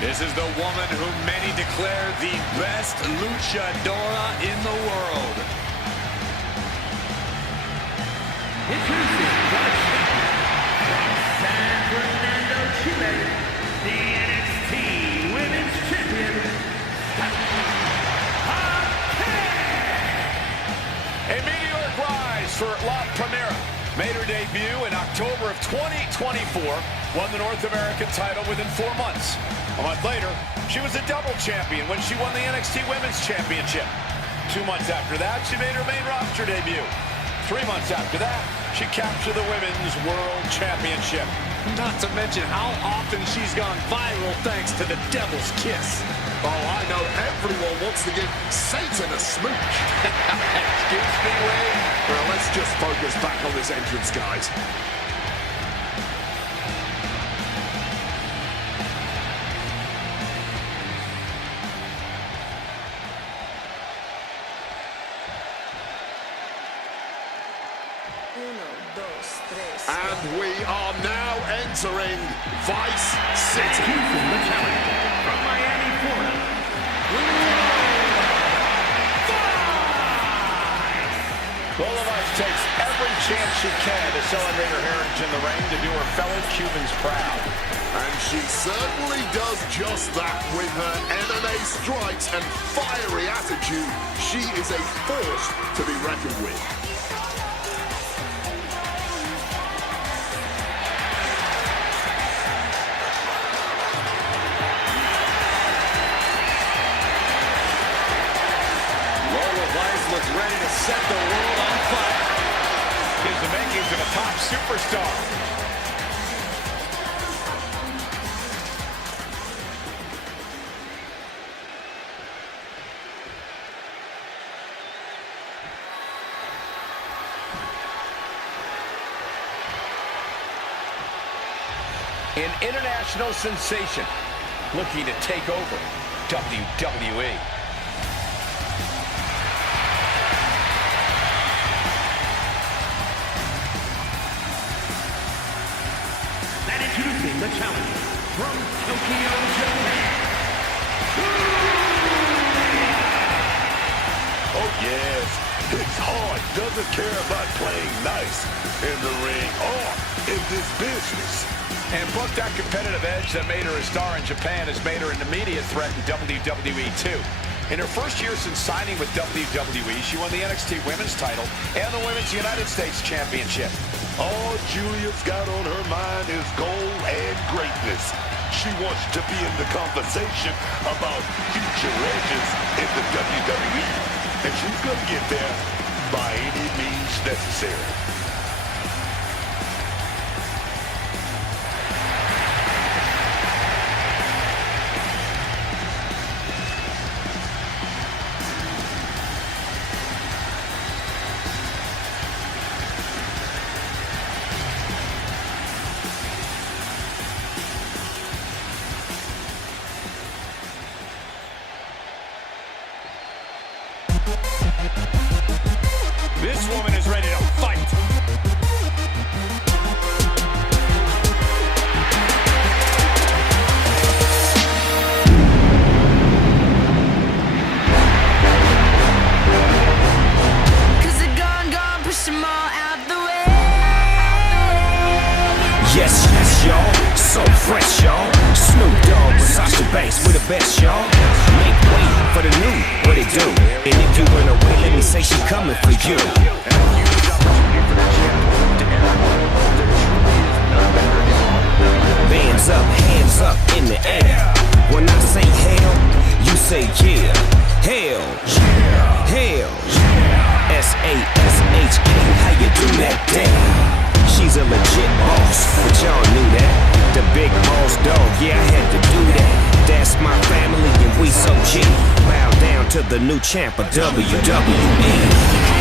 This is the woman whom many declare the best luchadora in the world. Introducing the champion from San Fernando, Chile, the NXT Women's Champion, A meteoric rise for La Primera. Made her debut in October of 2024, won the North American title within 4 months. A month later, she was a double champion when she won the NXT Women's Championship. 2 months after that, she made her main roster debut. 3 months after that, she captured the Women's World Championship. Not to mention how often she's gone viral thanks to the Devil's Kiss. Oh, I know everyone wants to give Satan a smooch. Excuse me, Wade. Well, let's just focus back on this entrance, guys. And we are now entering Vice City. introducing the challenger from Miami, Florida, Lolovitz takes every chance she can to celebrate her heritage in the ring to do her fellow Cubans proud. And she certainly does just that with her MMA strikes and fiery attitude. She is a force to be reckoned with. Lolovitz looks ready to set the world on fire. Gives the makings of a top superstar. An international sensation looking to take over WWE. and introducing the challenger from Tokyo, Japan. Oh, yes. Hits hard, doesn't care about playing nice in the ring or in this business. And book that competitive edge that made her a star in Japan has made her an immediate threat in WWE too. In her first year since signing with WWE, she won the NXT Women's title and the Women's United States Championship. All Julia's got on her mind is gold and greatness. She wants to be in the conversation about future legends in the WWE. And she's going to get there by any means necessary. This woman is ready to fight. Yes, yes, y'all. So fresh, y'all. Snoop Dogg with Sasha Banks, we the best, y'all. Make way for the new, what it do? And if you run away, let me say she coming for you. Hands up in the air. When I say hell, you say yeah. Hell, yeah. Hell, yeah. S-A-S-H-A, how you do that damn? She's a legit boss, but y'all knew that. The big boss dog, yeah, I had to do that. That's my family and we so G. Bow down to the new champ of WWE.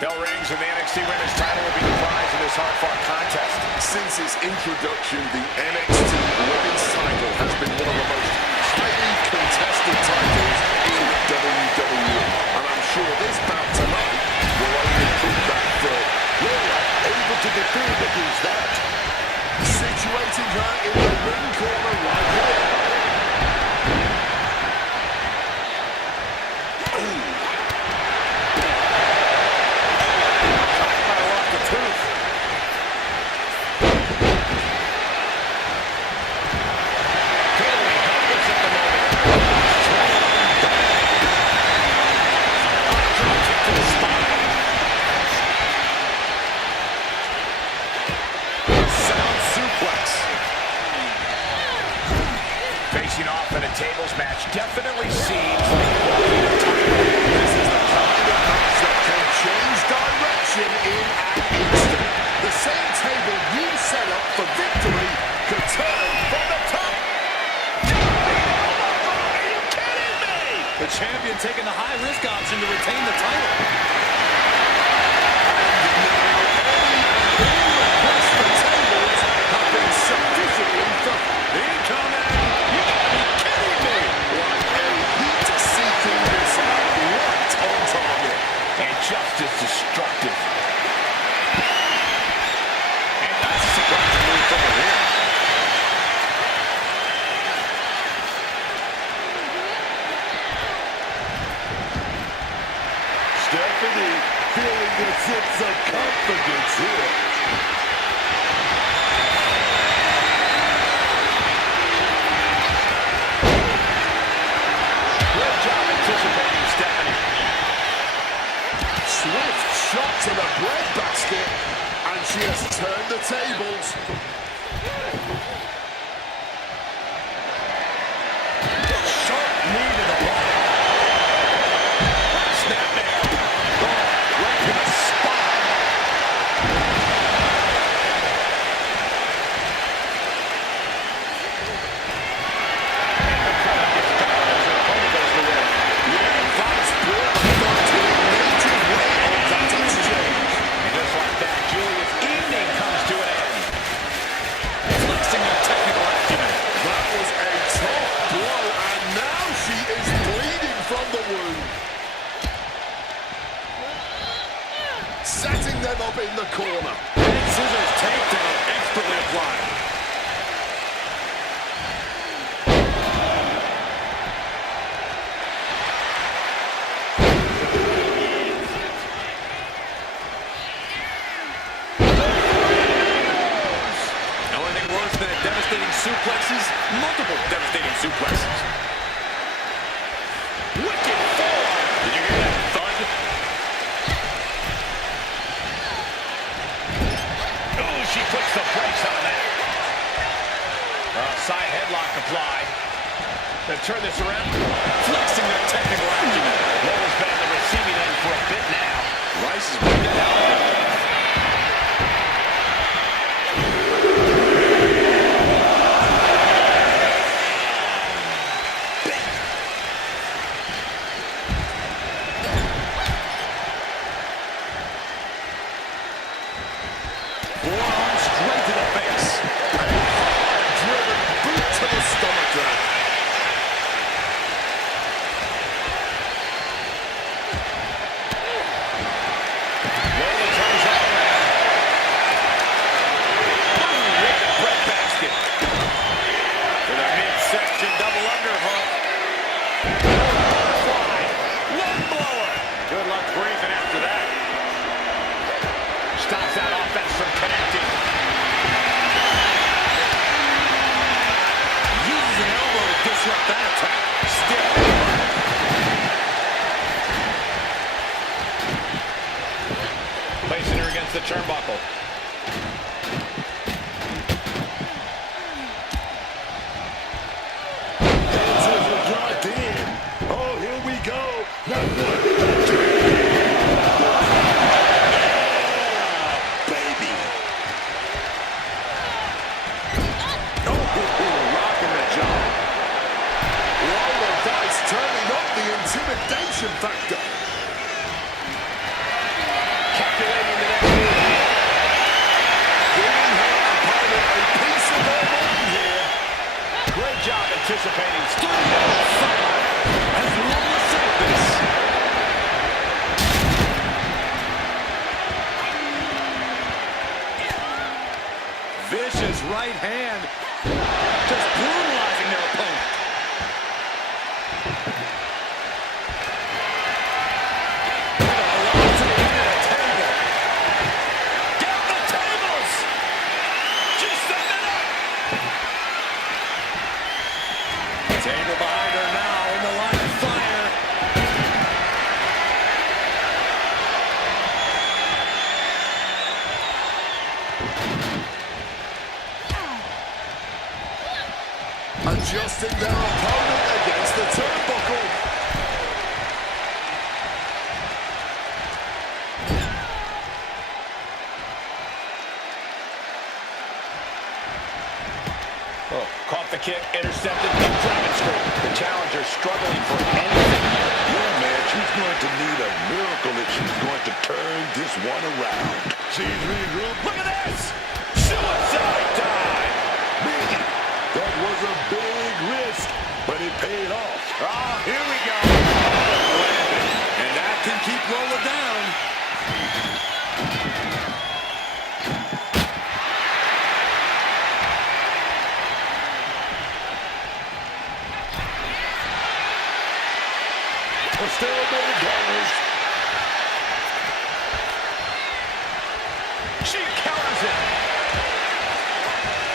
Bell rings and the NXT Women's title will be the prize of this hard-fought contest. Since its introduction, the NXT Women's title has been one of the most highly contested titles in WWE. And I'm sure this bout tonight will only prove that further. Lola able to defend against that. Situating her in the ring corner right here. Facing off in a tables match definitely seems like walking a tightrope. This is the kind of match that can change direction in an instant. The same table you set up for victory could turn from the top. Are you kidding me? The champion taking the high-risk option to retain the title. Just as destructive. And that's a surprising move from the rear. Stephanie feeling a sense of confidence here. Good job anticipating Stephanie. Swift shot to the breadbasket, and she has turned the tables. Sharp knee to the body. Snap there. Oh, right to the spine. And the crowd gets down as their opponent goes to work. Yeah, that's brought the thought to a native way of that exchange. And just like that, Julia's evening comes to an end. Flexing her technical acumen. That was a tough blow, and now she is bleeding from the wound. Setting them up in the corner. And scissors takedown expertly applied. Devastating suplexes, multiple devastating suplexes. Wicked forearm. Did you hear that thud? Oh, she puts the brakes on that. Side headlock applied. Gonna turn this around. Flexing their technical acumen. Lola's been on the receiving end for a bit now. Rice is bringing it down. Forearm straight to the face. A hard-driven boot to the stomach there. Lola turns that around. Wicked breadbasket. With a midsection double underhook. Butterfly. Lung blower. Good luck breathing after that. Stops that offense from connecting. Uses an elbow to disrupt that attack. Still. Placing her against the turnbuckle. Dropped in. Oh, here we go. Baby. Rocking the jaw. Lola Vice turning up the intimidation factor. calculating the next move. Giving her opponent a piece of their mind here. Great job anticipating. 3-5 as Lola said this. Vicious right hand. Just brutalizing their opponent. Down the tables. She's setting it up. Table behind her now in the line of fire. Adjusting their opponent against the turnbuckle. Oh, caught the kick, intercepted, no dragon screw. The challenger struggling for anything here. Yeah, man, she's going to need a miracle if she's going to turn this one around. She's regrouped. Look at this! Suicide dive! Man, that was a big risk, but it paid off. Oh, here we go. And that can keep Lola down. We're still moving corners. She counters it.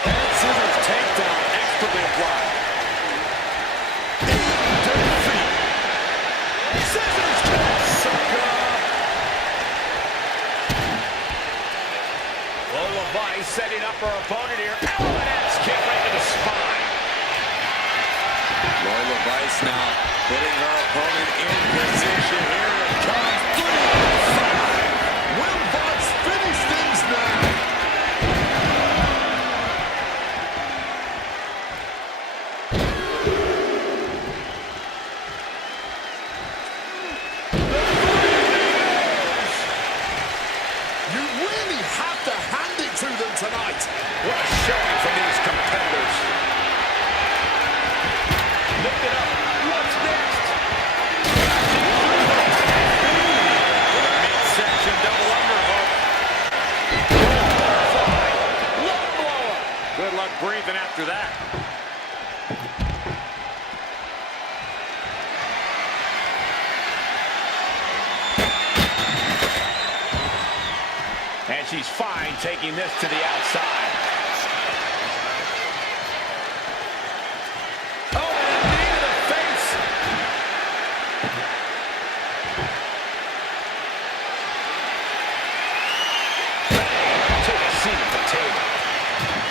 And scissors takedown, expertly applied. Defeat. Scissors kick, sucker. Lola Vice setting up her opponent here. Elbow axe kick right to the spine. Lola Vice now putting her opponent in position. Here it comes. 3-5. Will Vice finish things now? You really have to hand it to them tonight. What a showing from these competitors. Lift it up. What's next? With a midsection double underhook. Fly. Low blower. Good luck breathing after that. And she's fine taking this to the outside. Oh, and a knee to the face. Bang to the seat at the table.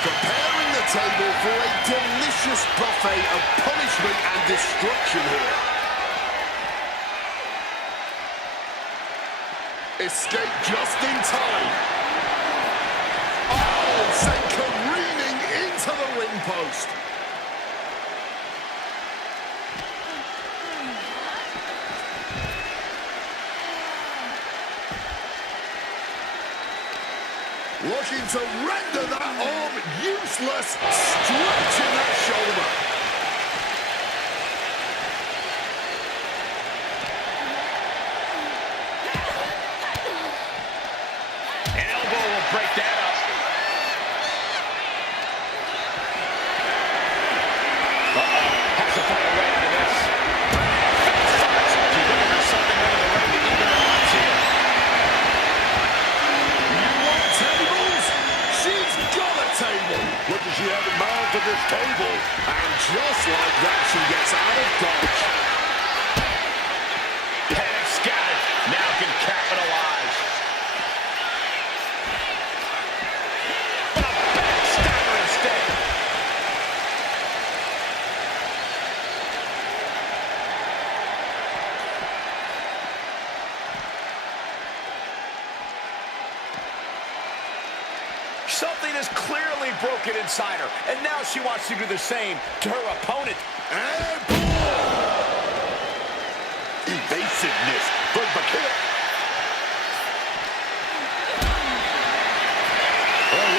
Preparing the table for a delicious buffet of punishment and destruction here. Escape just in time. Oh, sent careening into the ring post. Looking to render that arm useless, stretching that shoulder. An elbow will break that up. Has to find a way out of this. She's looking for something under the ring to even her odds here. You want tables? She's got a table. What does she have in mind for this table? And just like that, she gets out of dodge. Panic scattered. Now can capitalize. But a backstabber instead. Something is clearly broken inside her, and now she wants to do the same to her opponent. And boom! Evasiveness from the kick.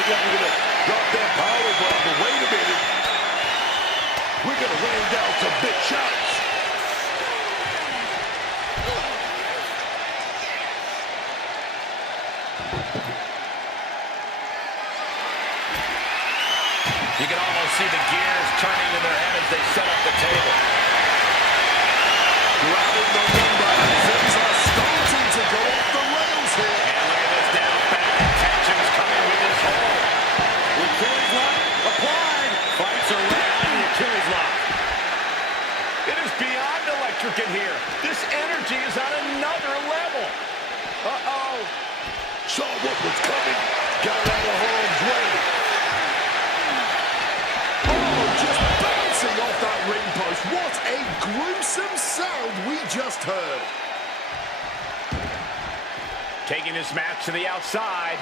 looked like we're going to drop that power bomb, but wait a minute. We're going to rain down some big shots. You can almost see the gears turning in their head as they set up the table. Grabbing the number, and things are starting to go off the rails here. And look at this now. Bad tensions coming with this hold. Achilles lock applied. Fights her way out of the Achilles lock. It is beyond electric in here. This energy is on another level. Uh-oh. Saw what was coming. Got out of harm's way. Just bouncing off that ring post. What a gruesome sound we just heard. Taking this match to the outside.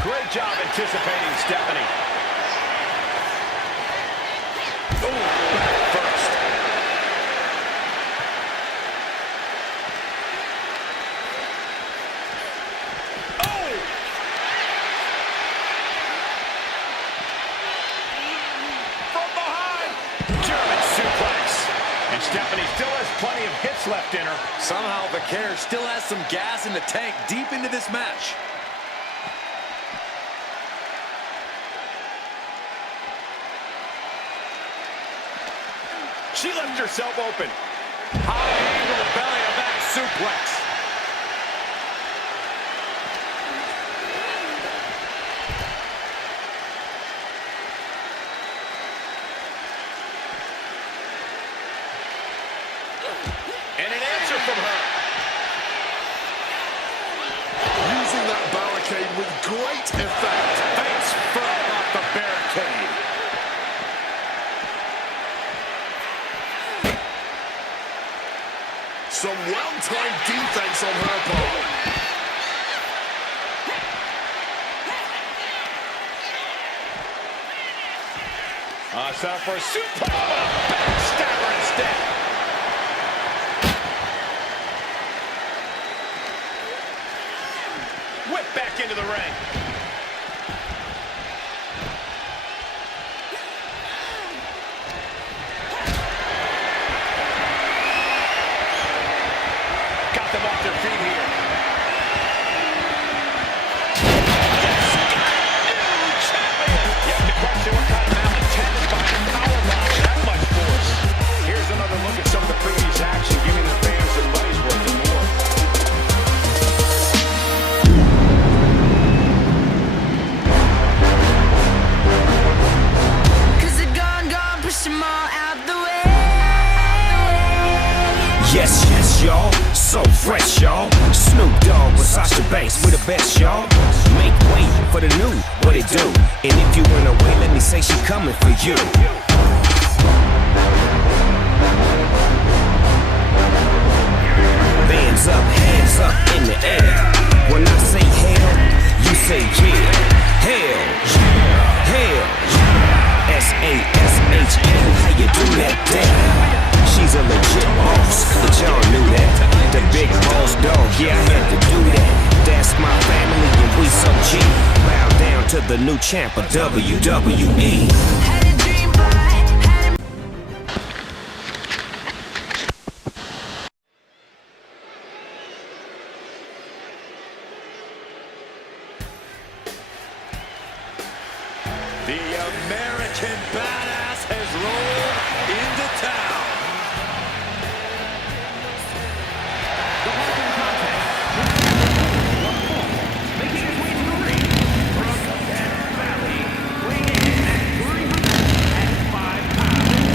Great job anticipating Stephanie. Ooh, back first. And Stephanie still has plenty of hits left in her. Somehow Vaquer still has some gas in the tank deep into this match. She left herself open. High angle belly to back suplex. And an answer from her. Using that barricade with great effect. Face first off the barricade. Some well-timed defense on her part. Set up for a suplex, backstabber instead. Whip back into the ring. Got them off their feet here. New champion. You have to question what kind of malintended by a power bomb that much force. Here's another look at some of the previous action, giving the fans their money's worth and more. Yes, yes, y'all. So fresh, y'all. Snoop Dogg with Sasha Banks, we the best, y'all. Make way for the new, what it do? And if you run away, let me say she coming for you. Hands up in the air. When I say hell, you say yeah. Hell, hell, S-A-S-H-A. How you do that there? She's a legit boss, but y'all knew that. The big boss dog, yeah, I had to do that. That's my family and we so G. Bow down to the new champ of WWE. The American Badass has rolled into town. The following contest making his way to the ring from Death Valley, weighing in at 305 pounds.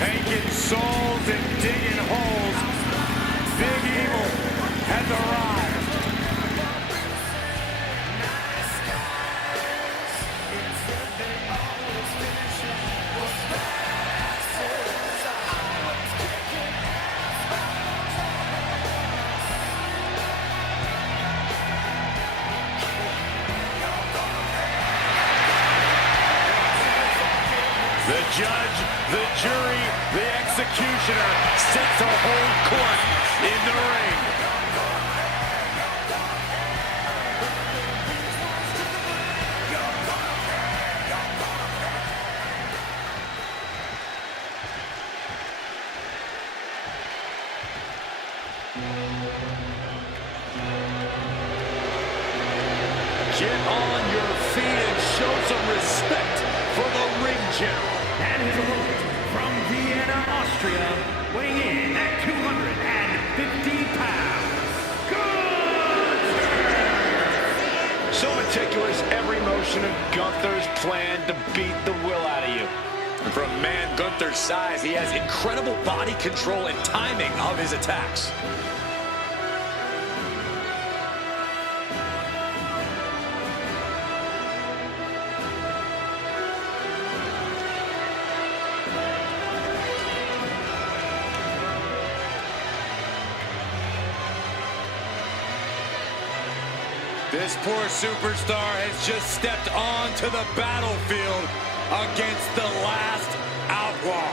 Taking souls and digging holes. Big E The judge, the jury, the executioner set to hold court in the ring. Get on your feet and show some respect for the ring general. And his opponent from Vienna, Austria, weighing in at 250 pounds, Gunther! So meticulous, every motion of Gunther's plan to beat the will out of you. And for a man Gunther's size, he has incredible body control and timing of his attacks. This poor superstar has just stepped onto the battlefield against the last outlaw.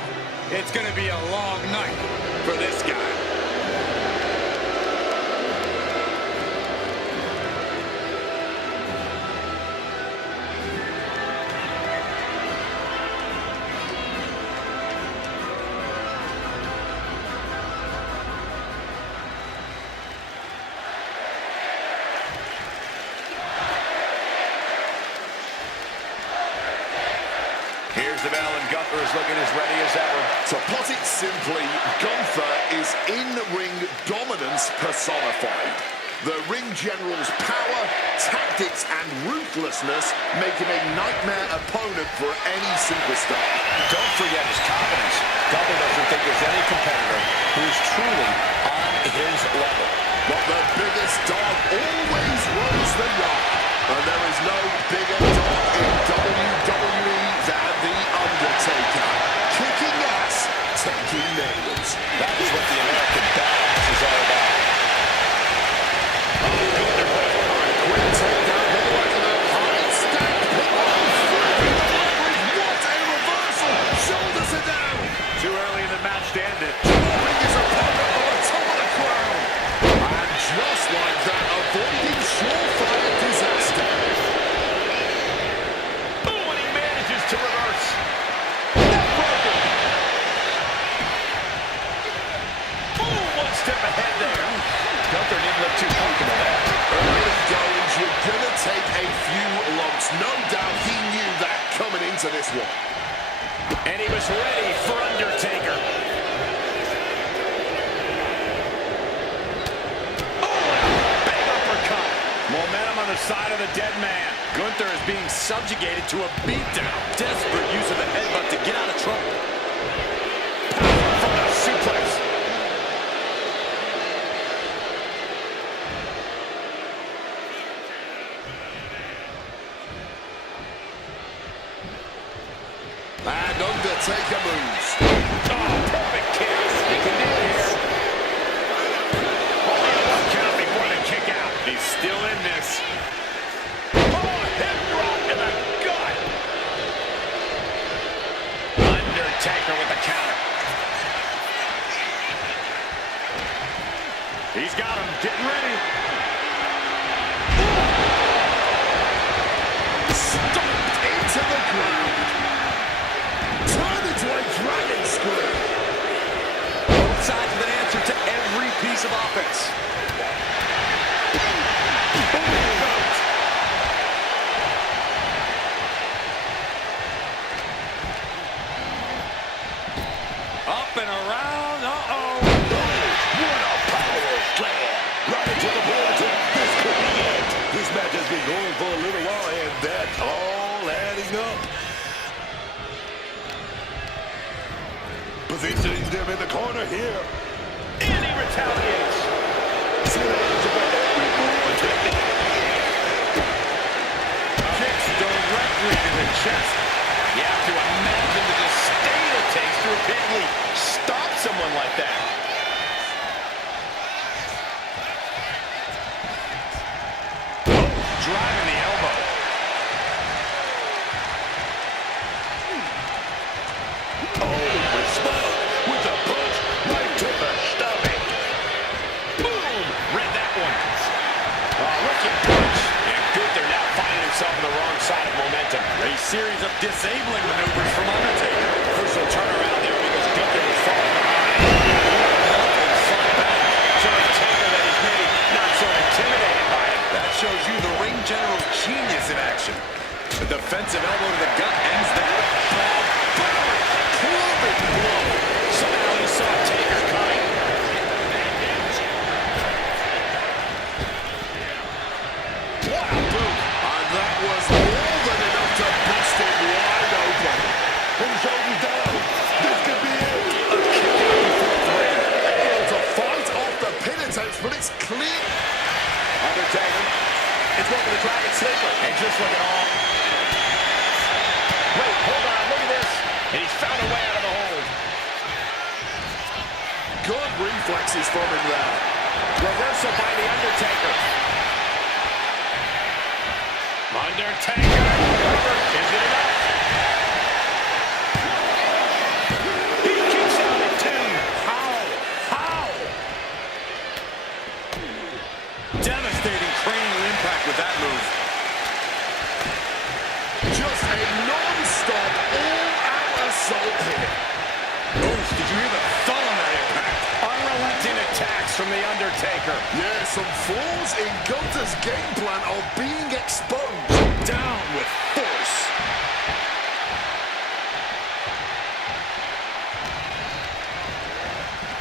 It's going to be a long night for this guy. Here's the bell, and Gunther is looking as ready as ever. To put it simply, Gunther is in-ring dominance personified. The ring general's power, tactics, and ruthlessness make him a nightmare opponent for any superstar. Don't forget his confidence. Gunther doesn't think there's any competitor who is truly on his level. But the biggest dog always runs the yard. And there is no bigger dog in WWE than The Undertaker. Kicking ass, taking names. That is what the American Badass is all about. Quick takedown all the way to the high stack. Flipping the leverage. What a reversal. Shoulders are down. Too early in the match to end it. Dropping his opponent on the top of the crown. And just like that, avoiding surefire disaster. Oh, and he manages to reverse. Neck broken. Oh, one step ahead there. Gunther didn't look too comfortable there. Early goings, you're going to take a few lumps. No doubt he knew that coming into this one. And he was ready for Undertaker. Momentum on the side of the dead man. Gunther is being subjugated to a beatdown. Desperate use of the headbutt to get out of trouble. Power from the suplex. And Undertaker moves. Oh, perfect kick. He can do it here. Oh, count before the kick out. He's still in this. Oh, hip drop in the gut. Undertaker with the counter. He's got him. Getting ready. Stomped into the ground. Turned into a dragon screw. Both sides with an answer to every piece of offense. Up and around. Uh-oh. What a power slam. Right into the bulletin. This could be it. This match has been going for a little while, and that's all adding up. Positioning them in the corner here. And he retaliates. See the edge of every move. Kicks directly to the chest. You have to imagine the disdain it takes to repeatedly stop someone like that. Oh, driving the elbow. series of disabling maneuvers from Undertaker. Crucial turnaround there because Gunther was falling behind. And slide back, showing Taker that he's maybe not so intimidated by it. That shows you the ring general's genius in action. The defensive elbow to the gut ends that. Clubbing blow. Somehow he saw Taker coming. What a boot. And that was more than enough to bust it wide open. And shoulders down. This could be it. A kick out before three. Able to fight off the pin attempts, but it's clear. Undertaker is going for the Dragon Sleeper. And just looking off. Wait, hold on, look at this. And he's found a way out of the hold. Good reflexes from him there. Reversal by the Undertaker. Undertaker. Cover. Is it enough? He kicks out at 2. How? Devastating cranial impact with that move. Just a non-stop, all-out assault here. Oof, did you hear the thud on that impact? Unrelenting attacks from the Undertaker. Yeah, some flaws in Gunther's game plan are being exposed. Down with force.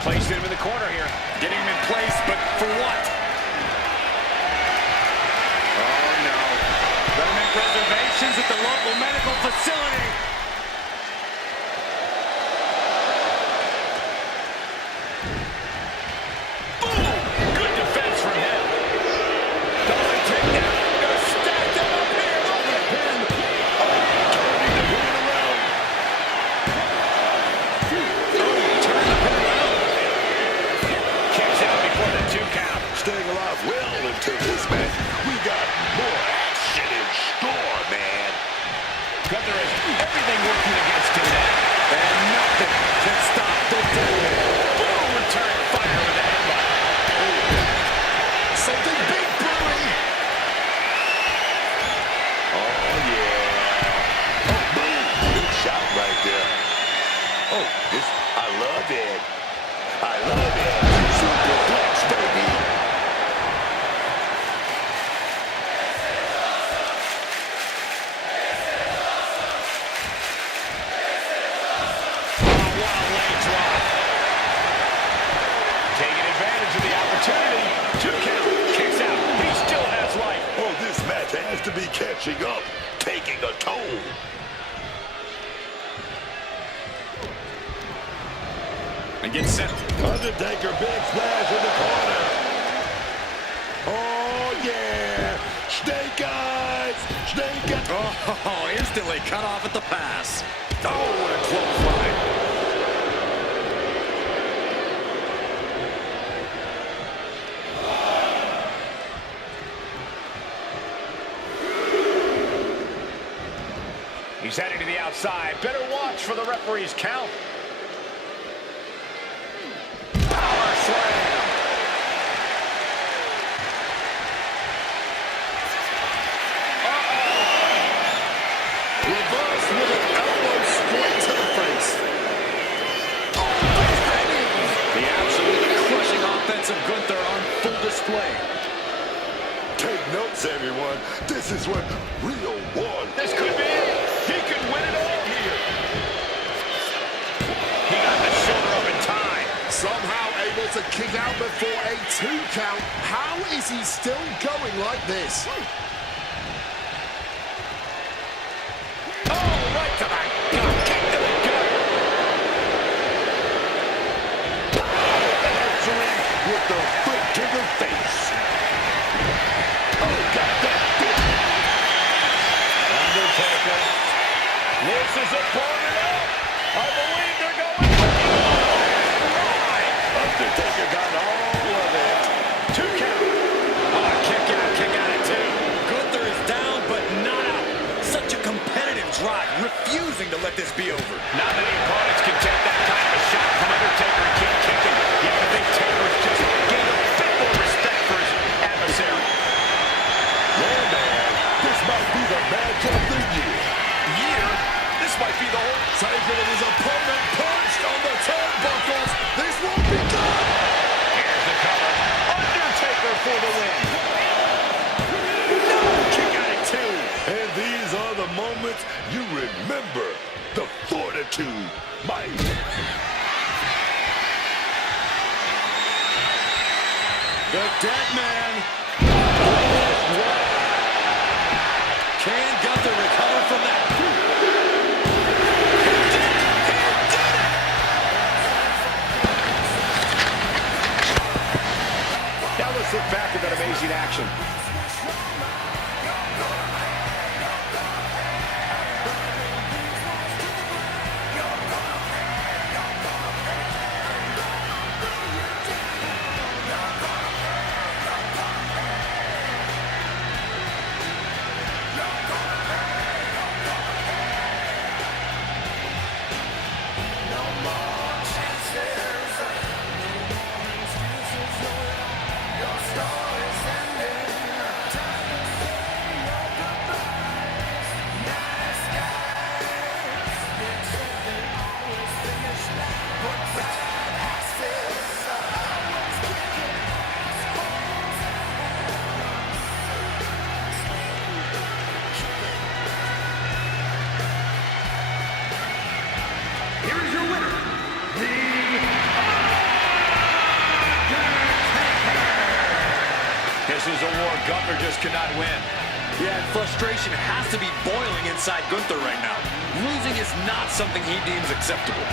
Placed him in the corner here. Getting him in place, but for what? Oh, no. Better make reservations at the local medical facility. Boom! Good defense from him. Dollar takedown. Gonna stack them up here. Look at him. Turning the pin around. Turn the pin around. Kicks out before the 2 count. Staying alive well into this match. We got more action in store, man. Gunther has everything working against him now. And nothing can stop the Deadman. Boom! Return fire with a headbutt. Something big brewing. Oh, yeah. Oh, boom. Good shot right there. Oh, this, I love it. I love it. Superplex, baby. Taking advantage of the opportunity. 2 count. Kicks out. He still has life. Oh, this match has to be catching up, taking a toll. And get set. Undertaker, big splash in the corner. Oh, yeah. Snake eyes. Snake eyes. Oh, instantly cut off at the pass. Oh, what a close line. He's heading to the outside. Better watch for the referee's count. Power slam. Reverse with an elbow straight to the face. Oh, bang! The absolutely crushing offense of Gunther on full display. Take notes, everyone. This is what real one. This could be it. He could win it all here. He got the shoulder up in time. Somehow able to kick out before a 2 count. How is he still going like this? Oh, right to the gut. Kick to the gut. Answering with the foot to the face. Oh, got that big. Undertaker. This is a corner up. I believe they're going for it. Right. Undertaker got all of it. 2 count. Oh, kick out at 2. Gunther is down, but not out. Such a competitive drive, refusing to let this be over. Not many opponents can take that kind of a shot from Undertaker and keep kicking. You have to think Taker's just gained a bit more respect for his adversary. Yeah, man. This might be the match of the year. This might be the whole... Taking his opponent perched on the turnbuckles. This won't be good. Here's the cover. Undertaker for the win. No, kick out at 2. And these are the moments you remember. The fortitude, Mike. The dead man. Can Gunther recover from that? Now let's look back at that amazing action. Here is your winner, This is a war Gunther just cannot win. Yeah, and frustration has to be boiling inside Gunther right now. Losing is not something he deems acceptable.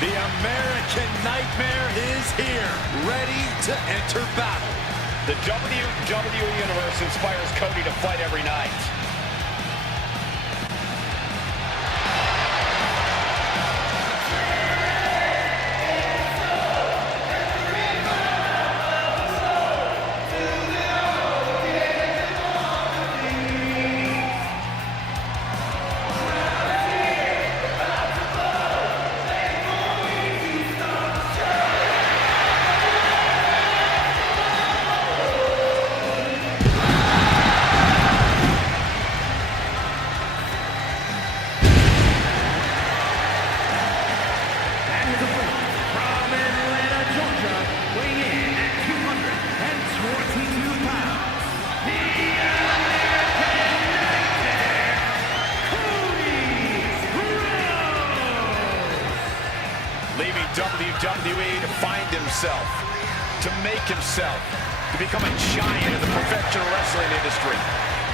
The American Nightmare is here, ready to enter battle. The WWE Universe inspires Cody to fight every night. WWE to find himself, to make himself, to become a giant in the professional wrestling industry,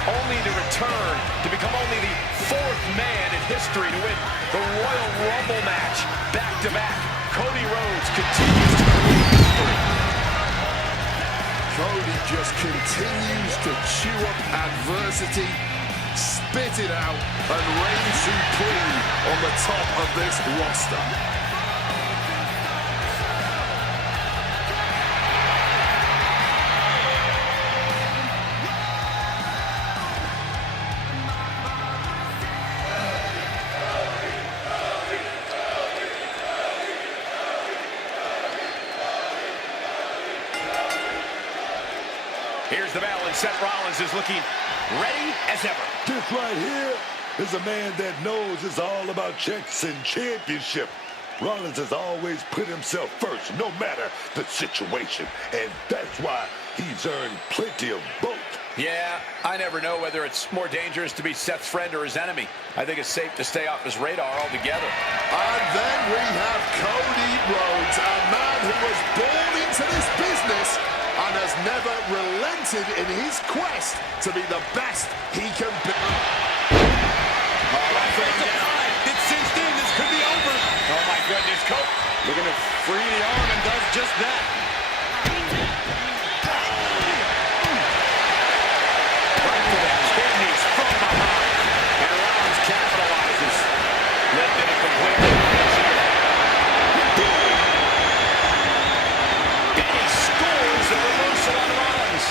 only to return to become only the fourth man in history to win the Royal Rumble match back-to-back. Cody Rhodes continues to create history. Cody just continues to chew up adversity, spit it out, and reign supreme on the top of this roster. Here's the bell, and Seth Rollins is looking ready as ever. This right here is a man that knows it's all about checks and championship. Rollins has always put himself first, no matter the situation. And that's why he's earned plenty of both. Yeah, I never know whether it's more dangerous to be Seth's friend or his enemy. I think it's safe to stay off his radar altogether. And then we have Cody Rhodes, a man who was born into this business and has never relented in his quest to be the best he can be. It's cinched in. This could be over. Oh, my goodness, Cody. Looking to free the arm and does just that. Right to the kidneys from behind. And Rollins capitalizes. Lifted it completely. And he scores a reversal on Rollins.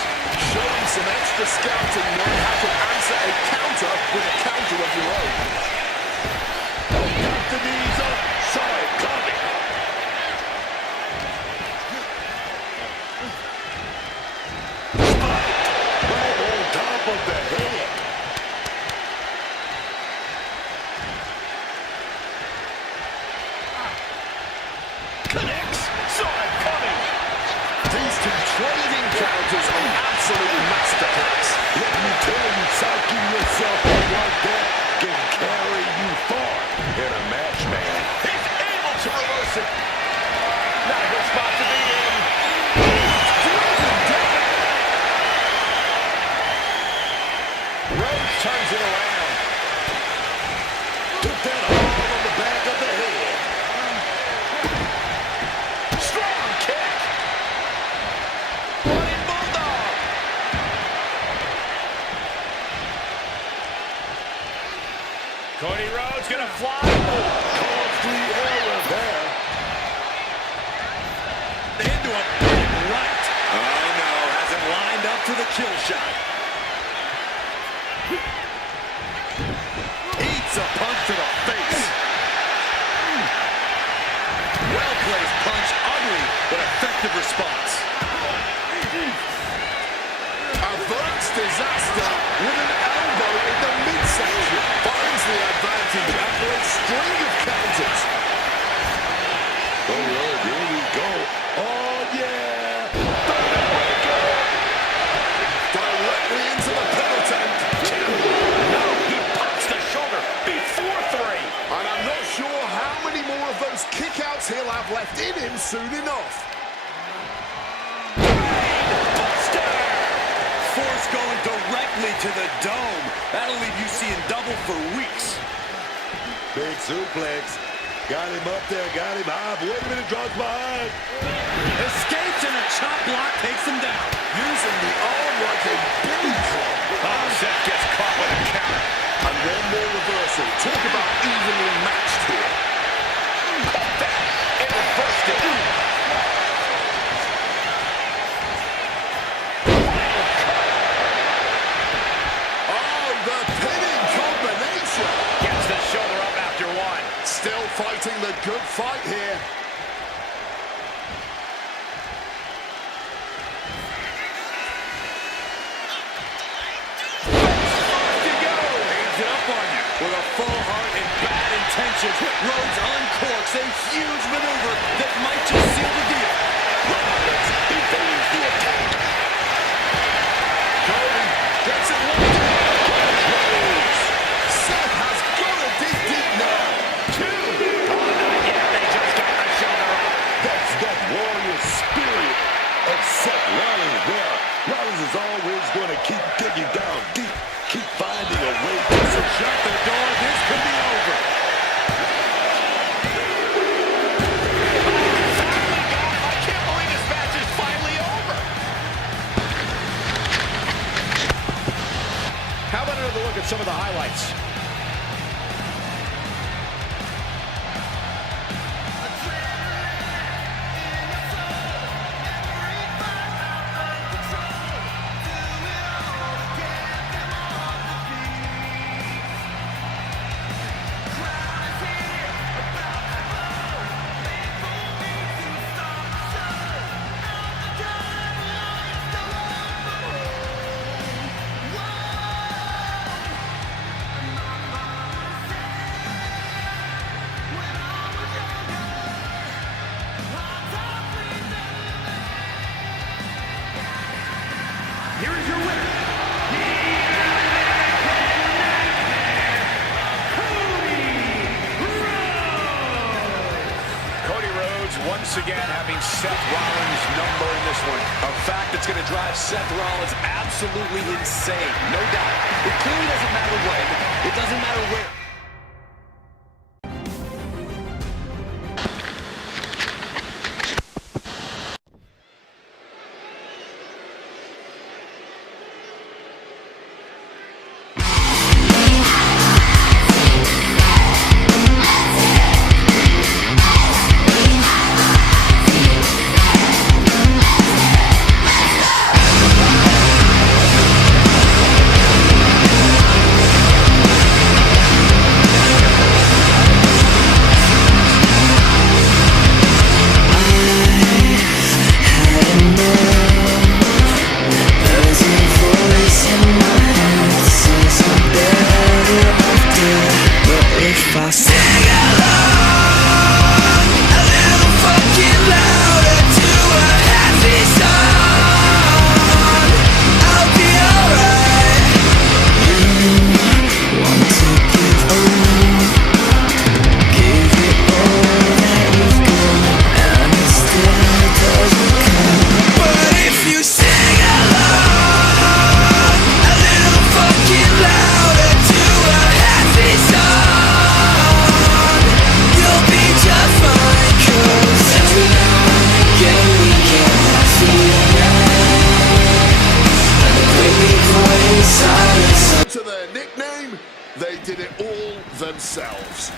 Showing some extra scouting, knowing how to answer a counter with a counter of your own. Got the knees up, saw it coming. Right on top of the head. Connects. Saw it coming. These two trading counters are absolute masterclass. Let me tell you, psyching yourself up like that can carry you far in a match, man. He's able to reverse it. Not a good spot to be in. Rhodes turns it around. Took that arm on the back of the head. Strong kick. Running bulldog. Cody Rhodes gonna fly. Costly error there. Into a big right. Oh, no. Has him lined up for the kill shot. Eats a punch to the face. Well-placed punch. Ugly, but effective response. Averts disaster with an elbow in the midsection. Finds the advantage after a string of counters. Oh, Lord, here we go. Oh, yeah. Directly into the pillow tank. No, he pops the shoulder before three. And I'm not sure how many more of those kickouts he'll have left in him soon enough. Force going directly to the dome. That'll leave you seeing double for weeks. Big suplex. Got him up there, got him high. Wait a minute, draws behind. Escapes and a chop block takes him down. Using the arm like a billy club. Oh, Seth gets caught with a counter. And one more reversal. Talk about evenly matched here. Caught that and reversed it. Oh, the pinning combination. Gets the shoulder up after one. Still fighting the good fight here. With a full heart and bad intentions, Rhodes uncorks a huge maneuver that might just seal the deal. Rollins evades the attack. Cody gets it locked in. Rhodes. Seth has got to dig deep now. Two. Oh, not yet. They just got the shoulder up. is going to keep digging down deep, keep finding a way to Shut the door. This could be over. I can't believe this match is finally over. How about another look at some of the highlights? Here is your winner, Cody Rhodes once again having Seth Rollins' number in this one. A fact that's going to drive Seth Rollins absolutely insane, no doubt. It clearly doesn't matter when. It doesn't matter where. To their nickname, they did it all themselves.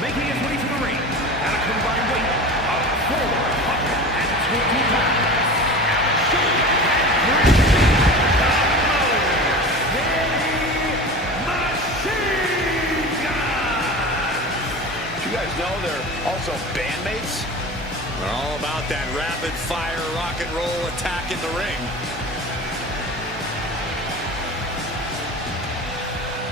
making his way to the ring at a combined weight of 420 pounds. You guys know they're also bandmates? They're all about that rapid fire rock and roll attack in the ring.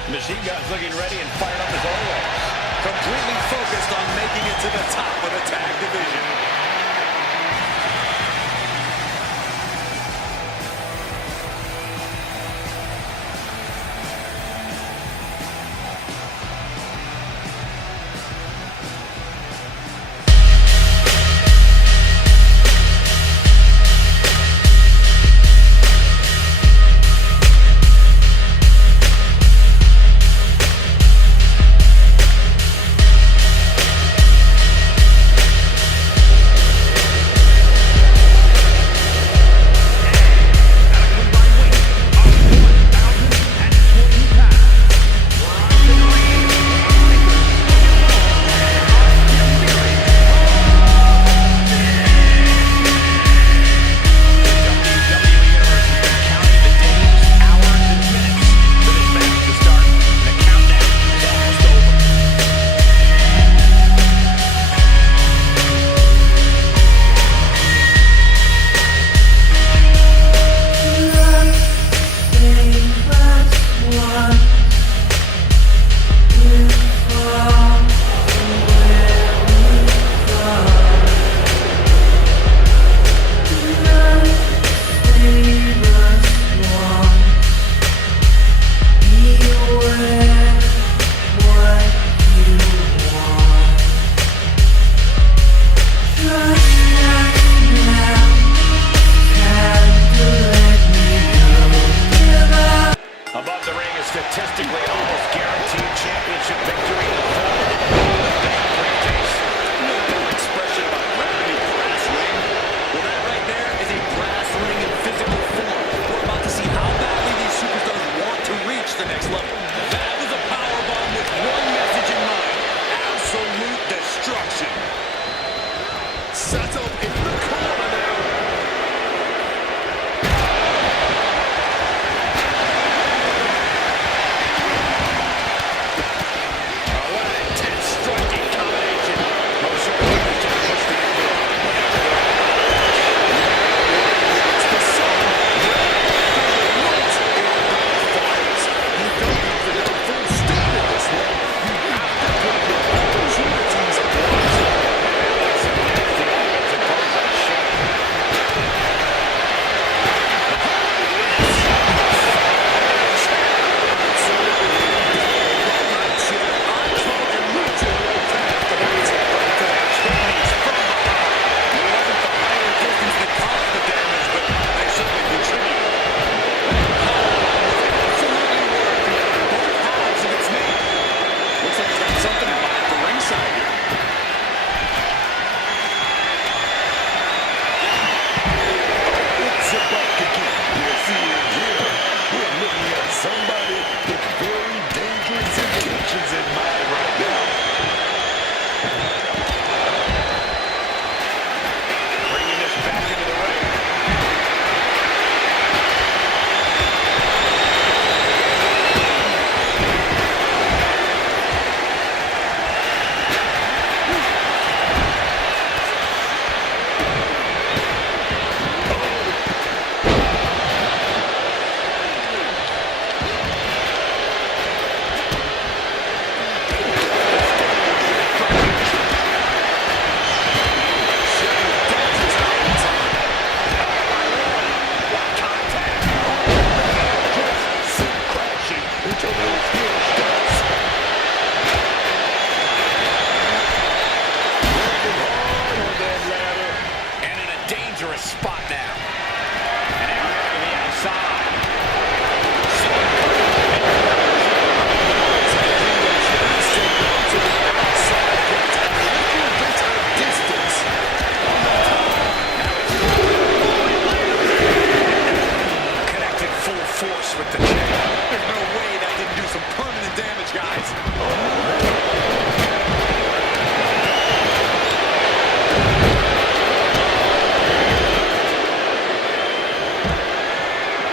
Machine Gun's looking ready and fired up as always. Completely focused on making it to the top of the tag division. statistically an almost guaranteed championship victory in the form of a big briefcase. No expression about gravity, brass ring. Well, that right there is a brass ring in physical form. We're about to see how badly these superstars want to reach the next level. That was a powerbomb with one message in mind: absolute destruction. Set up in the corner now. What an intense striking combination. Most certainly can push the envelope. It's the sun. Right in the fires. You don't have to go full steam in this one. You have to put your opportunities at once. That's some nasty offense imposed on Shane. It's about to get busy in here. We're looking at somebody with very dangerous intentions in mind right now. Bringing this back into the ring. And in a dangerous spot now. And everything to the outside. Connected full force with the chain. There's no way that didn't do some permanent damage, guys.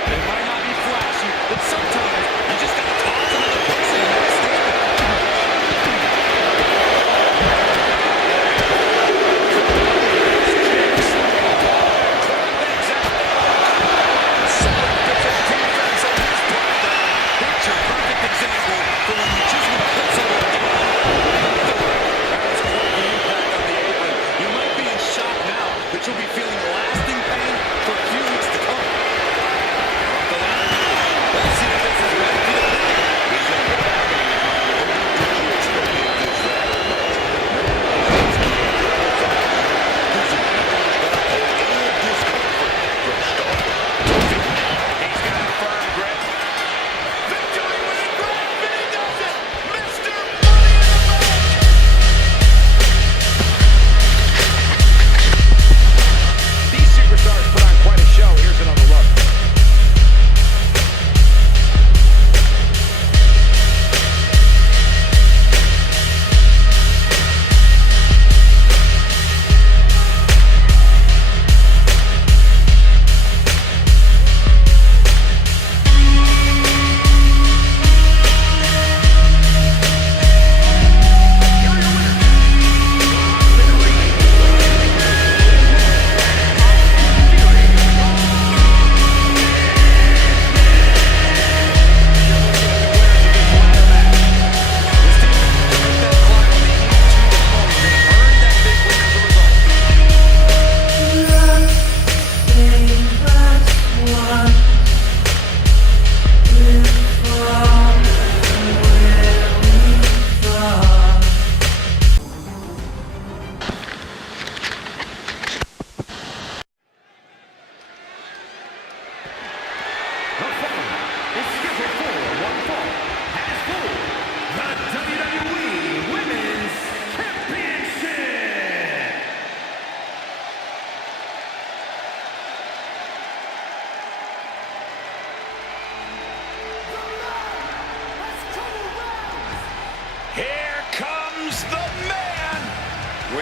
It might not be flashy, but sometimes you just gotta toss another person in that statement. Picture perfect example for when you just want to put someone down.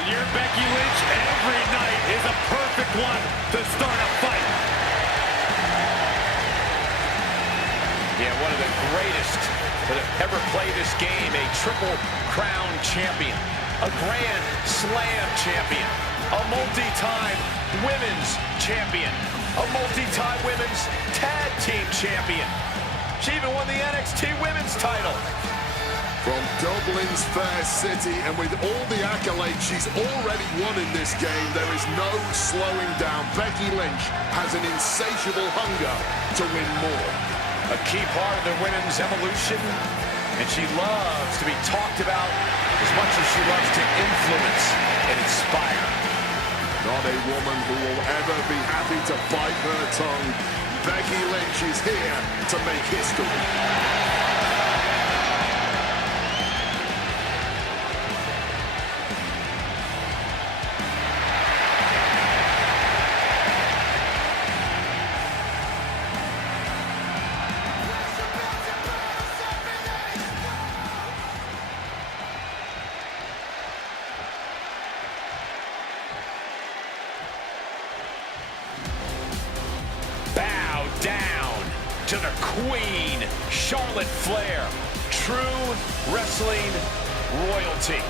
When you're Becky Lynch, every night is a perfect one to start a fight. Yeah, one of the greatest that have ever played this game. A Triple Crown champion, a Grand Slam champion, a multi-time women's champion, a multi-time women's tag team champion. She even won the NXT women's title. From Dublin's fair city, and with all the accolades she's already won in this game, there is no slowing down. Becky Lynch has an insatiable hunger to win more. A key part of the women's evolution, and she loves to be talked about as much as she loves to influence and inspire. Not a woman who will ever be happy to bite her tongue. Becky Lynch is here to make history. Down to the Queen, Charlotte Flair, true wrestling royalty.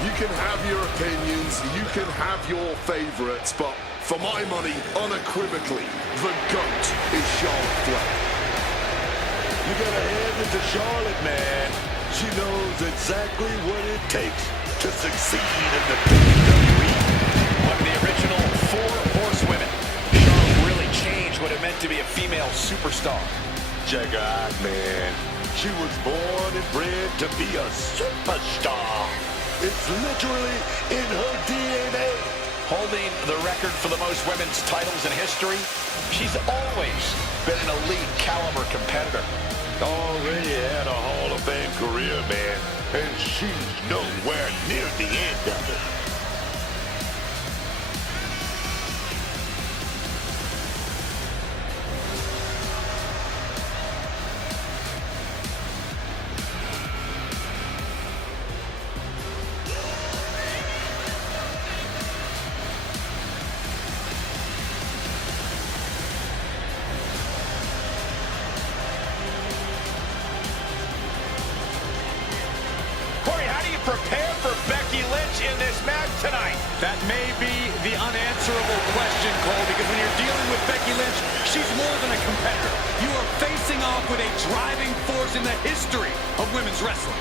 You can have your opinions, you can have your favorites, but for my money, unequivocally, the GOAT is Charlotte Flair. You gotta hand it to Charlotte, man. She knows exactly what it takes to succeed in the WWE. One of the original 4 horsewomen. Charlotte really changed what it meant to be a female superstar. Check her out, man. She was born and bred to be a superstar. It's literally in her DNA. Holding the record for the most women's titles in history, she's always been an elite caliber competitor. Already had a Hall of Fame career, man, and she's nowhere near the end of it. Prepare for Becky Lynch in this match tonight. That may be the unanswerable question, Cole, because when you're dealing with Becky Lynch, she's more than a competitor. You are facing off with a driving force in the history of women's wrestling.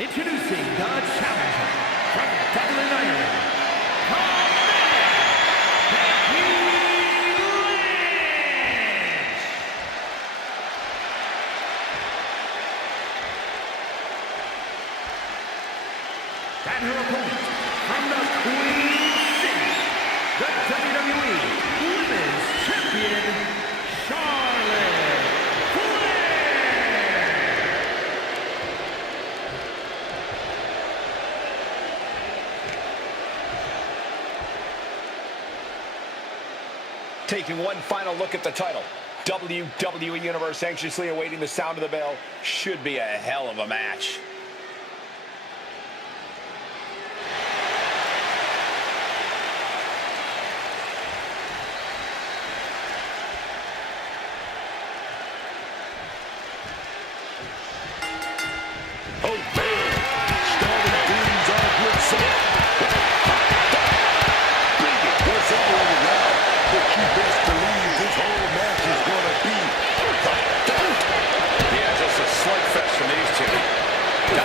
Introducing the challenger from Dublin, Ireland, Becky Lynch. And her opponent from the Queen City, the WWE Women's Champion, Charlotte Flair. Taking one final look at the title. WWE Universe anxiously awaiting the sound of the bell. Should be a hell of a match. Oh, man. Starting things off with some bring it. What's up on the line? But you best believe this whole match is going to be like that. Yeah, just a slugfest from these two.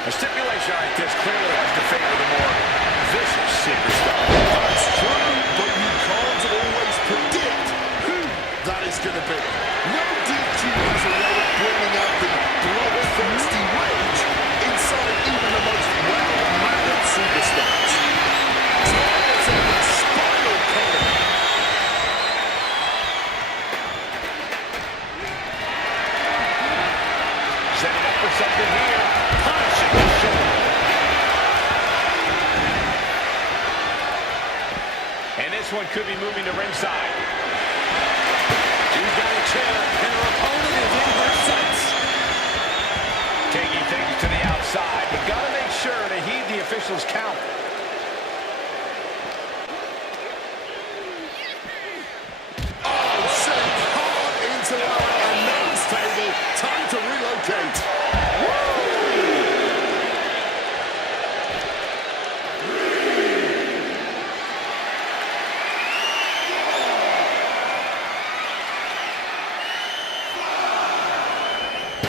A stipulation like this clearly has to favor the more vicious superstar. That's true, but you can't always predict who that is going to be. No DQ has a way of bringing out the bloodthirsty rage inside even the most well-mannered superstars. Targeting spinal column. Setting up for something here. Punishing the shoulder. And this one could be moving to ringside. She's got a chair, and her opponent is in her sights. Taking things to the outside, but got to make sure to heed the official's count. Oh, sent hard into our announce table. Time to relocate.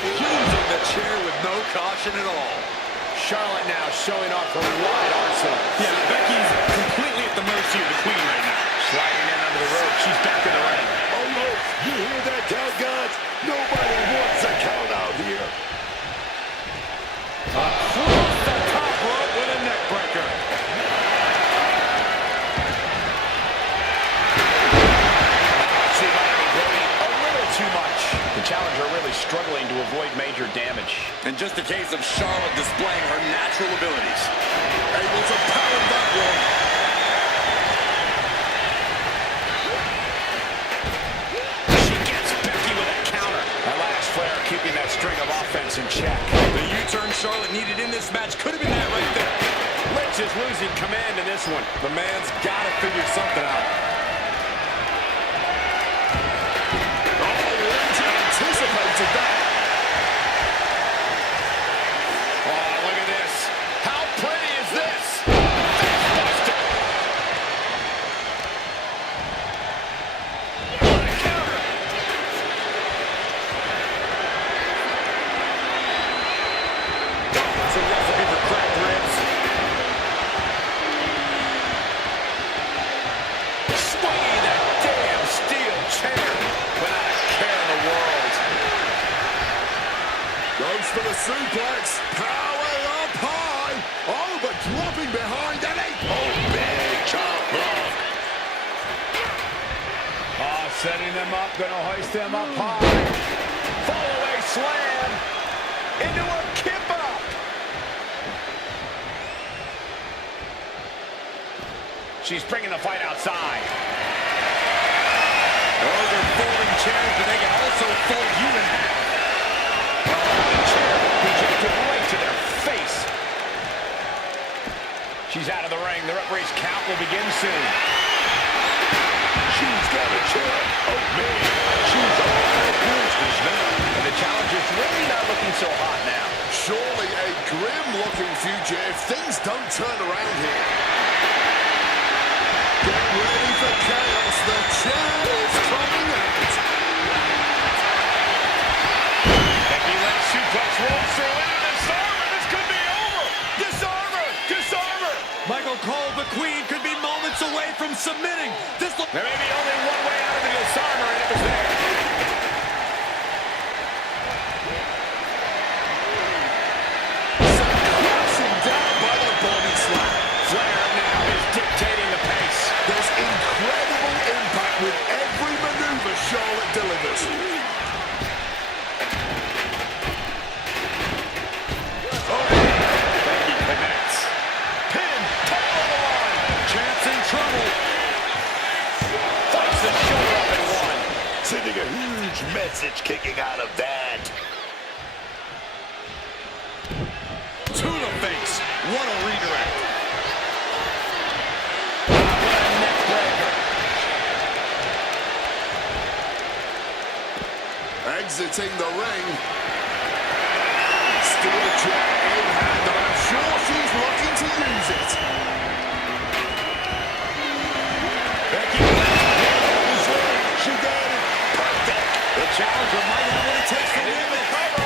Using the chair with no caution at all. Charlotte now showing off her wide arsenal. Yeah, Becky's completely at the mercy of the Queen right now. Sliding in under the rope, she's back in the ring. Oh, no. You hear that count, guys? Nobody wants a count out here. Across the top rope with a neck breaker. She might be going a little too much. The challenger really struggling to avoid major damage. And just a case of Charlotte displaying her natural abilities. Able to pound that one. She gets Becky with a counter. That last flare keeping that string of offense in check. The U-turn Charlotte needed in this match could have been that right there. Lynch is losing command in this one. The man's got to figure something out. Oh, Lynch anticipated that. Oh, look at this. How pretty is this? Facebuster. What a counter. It's a recipe for cracked ribs. Swinging that damn steel chair without a care in the world. Goes for the suplex. Power up high. Oh, but dropping behind Eddie. Oh, big chop block. Oh, setting them up, gonna hoist them up high. Fall away slam into a kip up. She's bringing the fight outside. Oh, they're folding chairs, but they can also fold you in half. The chair projected right to their face. She's out of the ring. The referee's count will begin soon. She's got a chair. Oh, man. She's all business now. And the challenger's really not looking so hot now. Surely a grim-looking future if things don't turn around here. Get ready for chaos. The chair is coming out. Becky Lynch suplex rolls through into disarmer. This could be over. Disarmer. Disarmer. Michael Cole, the Queen, could be moments away from submitting. This look. There may be only one way out of the disarmer, and it was there. Crashing down by the body slam. Flair now is dictating the pace. There's incredible impact with every maneuver Charlotte delivers. Becky connects. Pin. Top of the line. Chance in trouble. Fights the shoulder up and one. Sending a huge message kicking out of that. To the face. What a redirect. What a neck breaker. Exiting the ring. Steel chair in hand, and I'm sure she's looking to use it. Becky Lynch. She got it. Perfect. The challenger might have what it takes to win the cover.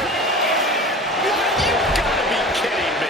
What? You gotta be kidding me.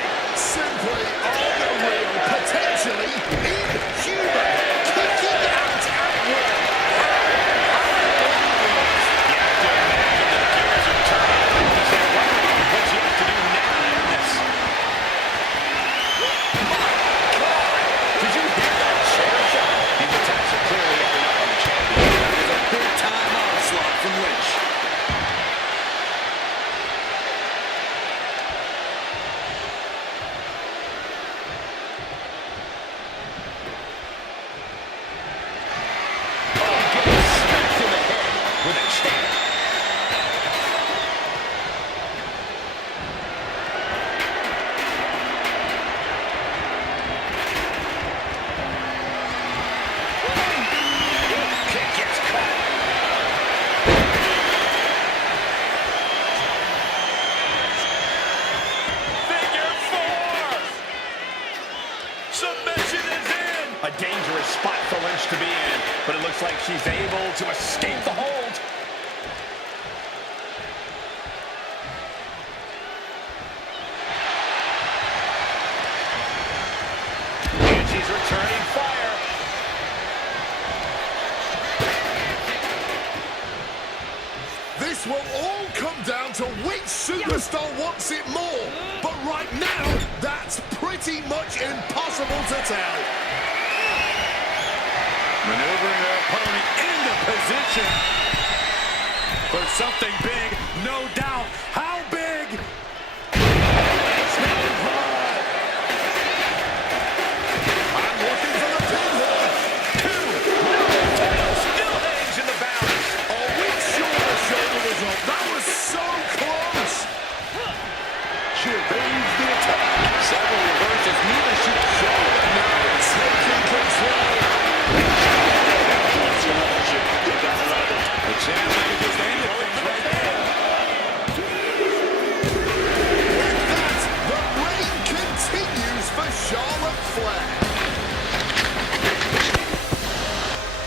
push to be in, but it looks like she's able to escape the hold. And she's returning fire. This will all come down to which superstar wants it more. But right now, that's pretty much impossible to tell. Maneuvering her opponent into position for something big, no doubt. How big? I'm looking for the pinhole. Title still hangs in the balance. Are we sure the shoulder was up? That was so close. She evades the attack. Several reverses, neither should show. Now it's taking control. The champ might just ended things right there. With that, the reign continues for Charlotte Flair.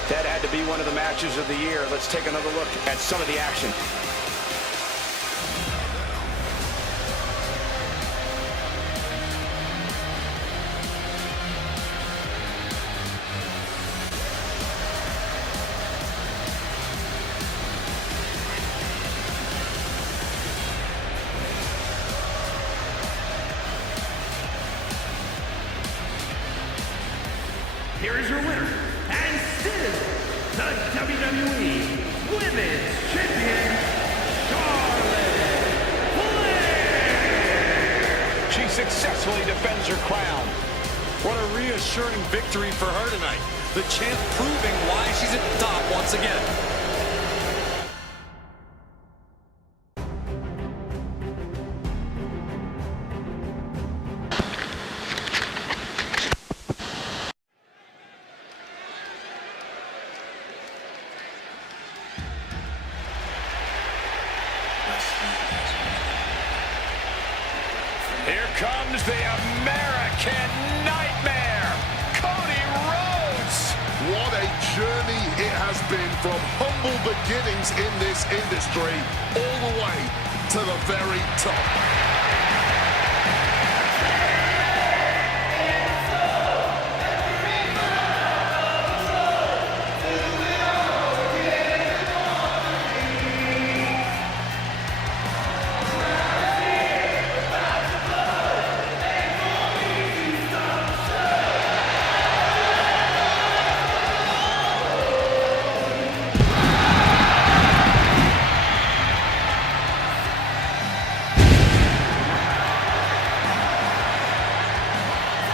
That had to be one of the matches of the year. Let's take another look at some of the action. Here is your winner, and still the WWE Women's Champion, Charlotte Flair. She successfully defends her crown. What a reassuring victory for her tonight. The champ proving why she's at the top once again. Here comes the American Nightmare, Cody Rhodes. What a journey it has been from humble beginnings in this industry all the way to the very top.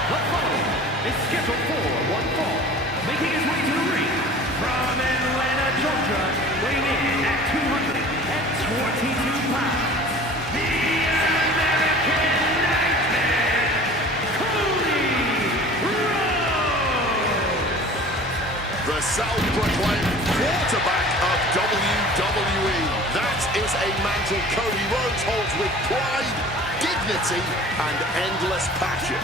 The following is scheduled for one fall, making his way to the ring from Atlanta, Georgia, weighing in at 222 pounds, the American Nightmare, Cody Rhodes. The self-proclaimed quarterback of WWE. That is a mantle Cody Rhodes holds with pride, dignity, and endless passion.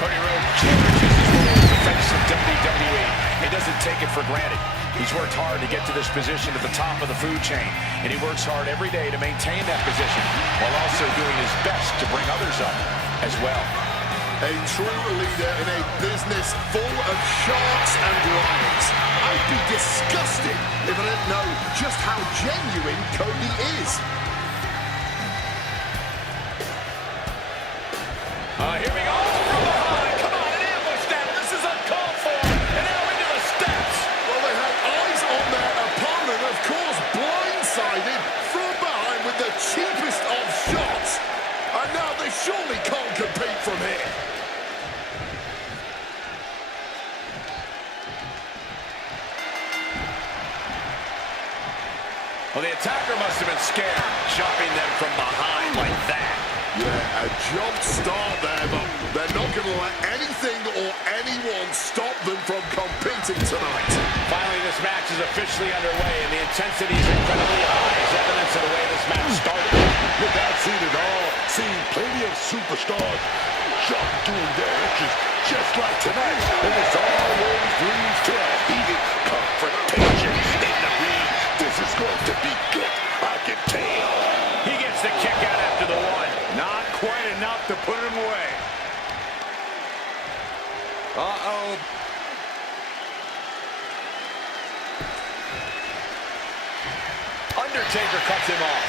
Cody Rhodes cherishes his role as the face of WWE. He doesn't take it for granted. He's worked hard to get to this position at the top of the food chain, and he works hard every day to maintain that position while also doing his best to bring others up as well. A true leader in a business full of sharks and lions. I'd be disgusted if I didn't know just how genuine Cody is. Here we go. From behind. Come on, an ambush now. This is uncalled for. And now into the steps. Well, they had eyes on their opponent, of course, blindsided from behind with the cheapest of shots. And now they surely can't compete from here. Well, the attacker must have been scared, jumping them from behind like that. Yeah, a jump start there, but they're not going to let anything or anyone stop them from competing tonight. Finally, this match is officially underway, and the intensity is incredibly high as evidence of the way this match started. Look, I've seen it all. Seen plenty of superstars jump through their inches, just like tonight. And it's always leads to a heated confrontation in the ring. This is going to be good, I can tell. He gets the kick out after the one. Not quite enough to put him away. Uh-oh. Undertaker cuts him off.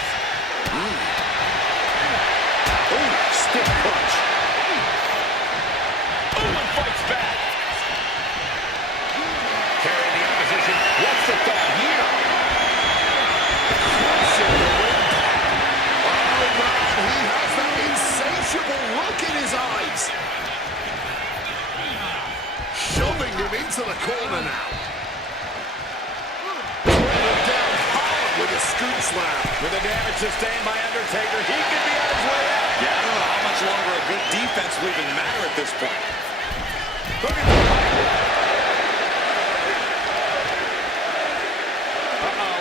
Ooh, stiff punch. Oh, and fights back. Carrying the opposition. What's the thought here? Crossing the ring. Oh, man, he has that insatiable look in his eyes. Shoving him into the corner now. With a scoop slam. With the damage sustained by Undertaker, he could be on his way out. Yeah, I don't know how much longer a good defense will even matter at this point. Look at the fight. Uh-oh.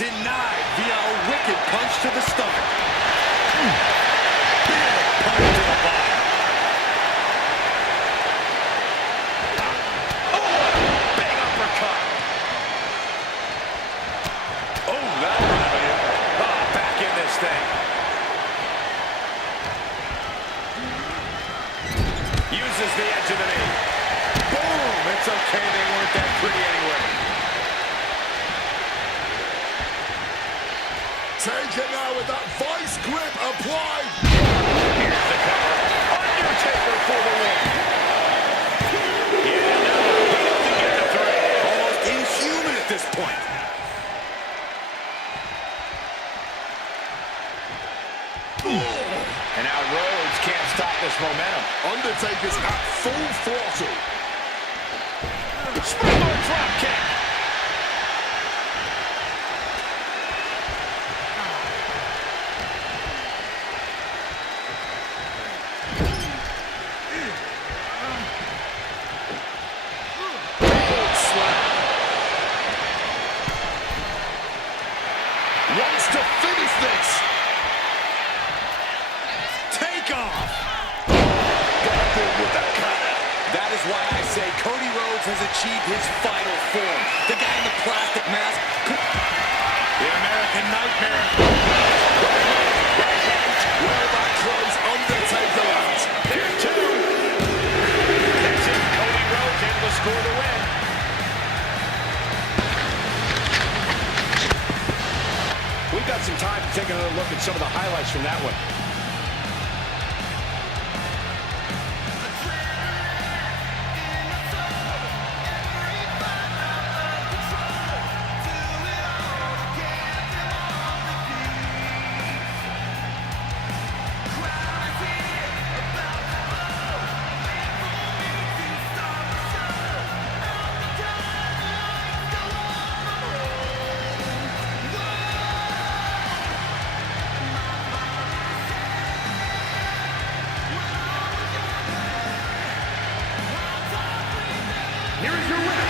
Denied via a wicked punch to the stomach. Big punch to the body. Uses the edge of the knee. Boom! It's okay, they weren't that pretty anyway. Taken now with that vice grip applied. Here's the cover. Undertaker for the win. Yeah, no, he doesn't get the three. Almost inhuman at this point. And now Rhodes can't stop this momentum. Undertaker's at full throttle. Springboard drop kick. Big slap. Wants to finish this. Take off. With the cutter. That is why I say Cody Rhodes has achieved his final form. The guy in the plastic mask. The American Nightmare. Well, that close Undertaker out. There's two. This is Cody Rhodes able to score the win. We've got some time to take another look at some of the highlights from that one. Here is your winner,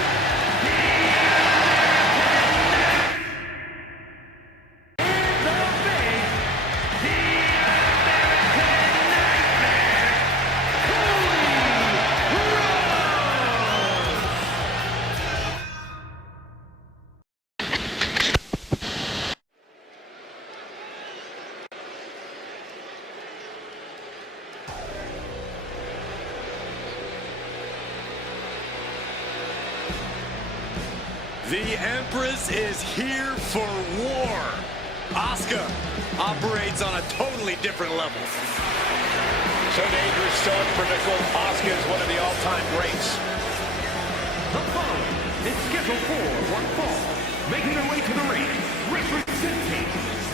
The Empress is here for war. Asuka operates on a totally different level. So dangerous, so unpredictable. Asuka is one of the all-time greats. the following is scheduled for one fall, making their way to the ring, representing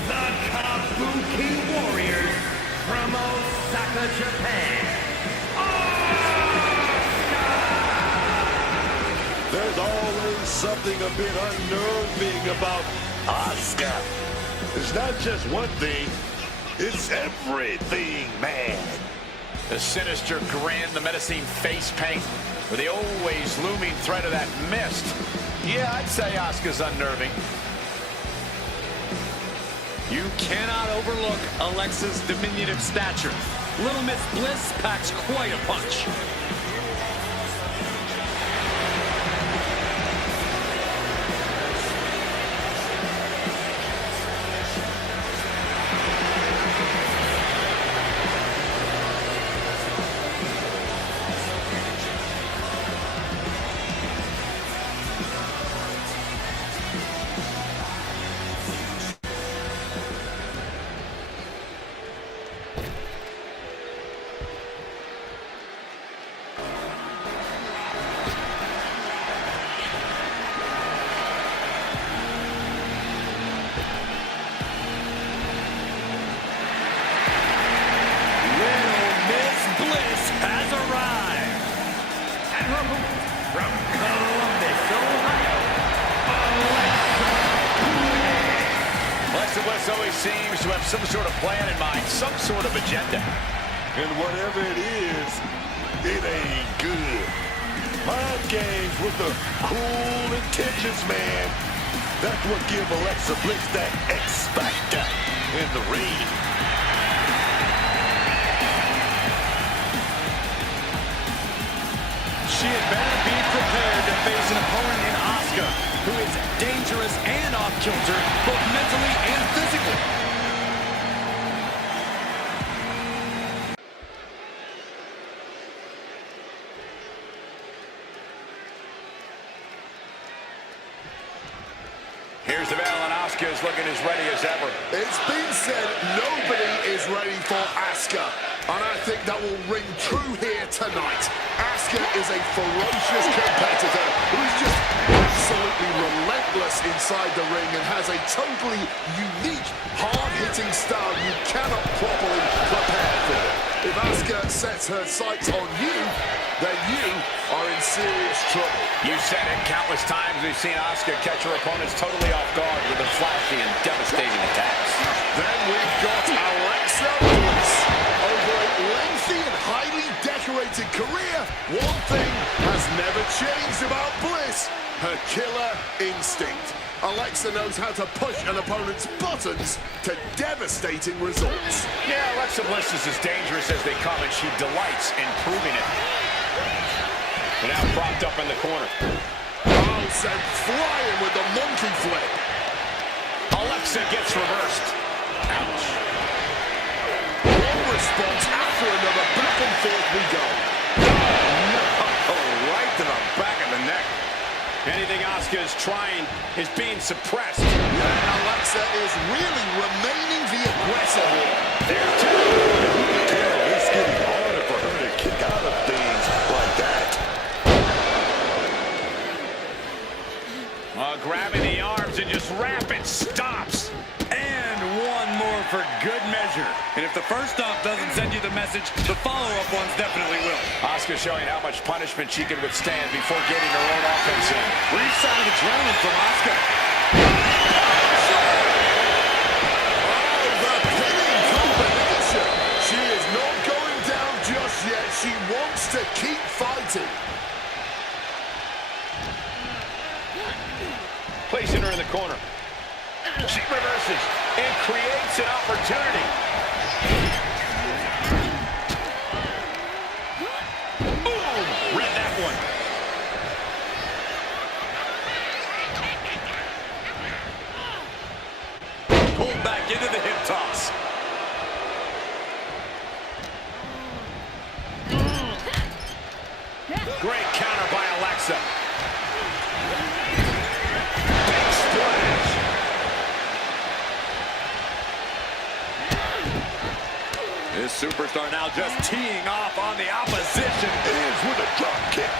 the Kabuki Warriors from Osaka, Japan. There's always something a bit unnerving about Asuka. It's not just one thing, it's everything, man. The sinister grin, the menacing face paint, with the always looming threat of that mist. Yeah, I'd say Asuka's unnerving. You cannot overlook Alexa's diminutive stature. Little Miss Bliss packs quite a punch. Always seems to have some sort of plan in mind, some sort of agenda. And whatever it is, it ain't good. Mind games with the cool intentions, man. That's what give Alexa Bliss that X factor in the ring. She had better be prepared to face an opponent in Asuka, who is dangerous and off-kilter, both mentally and physically. Here's the battle, and Asuka is looking as ready as ever. It's been said nobody is ready for Asuka, and I think that will ring true here tonight. Asuka is a ferocious competitor who is just absolutely relentless inside the ring and has a totally unique, hard-hitting style you cannot properly prepare for. If Asuka sets her sights on you, then you are in serious trouble. You said it countless times. We've seen Asuka catch her opponents totally off guard with her flashy and devastating attacks. Then we've got Alexa Bliss. Over a lengthy and highly decorated career, one thing has never changed about Bliss: her killer instinct. Alexa knows how to push an opponent's buttons to devastating results. Yeah, Alexa Bliss is as dangerous as they come, and she delights in proving it. And now propped up in the corner. Oh, sent flying with the monkey flip. Alexa gets reversed. Ouch. One response after another, back and forth we go. Oh, right to the back of the neck. Anything Asuka is trying is being suppressed. And Alexa is really remaining the aggressor here. There's two. Damn, it's getting harder for her to kick out of things like that. Grabbing the arms and just rapid stops. And one more for good measure. And if the first stop doesn't send you the message, the follow-up ones definitely will. Asuka showing how much punishment she can withstand before getting her own offense in. Brief sign of adrenaline from Asuka. Oh, the pinning combination. She is not going down just yet. She wants to keep fighting. Placing her in the corner. She reverses and creates an opportunity. Boom! Read that one. Pulled back into the hip toss. Great counter by Alexa. This superstar now just teeing off on the opposition. Ends with a drop kick.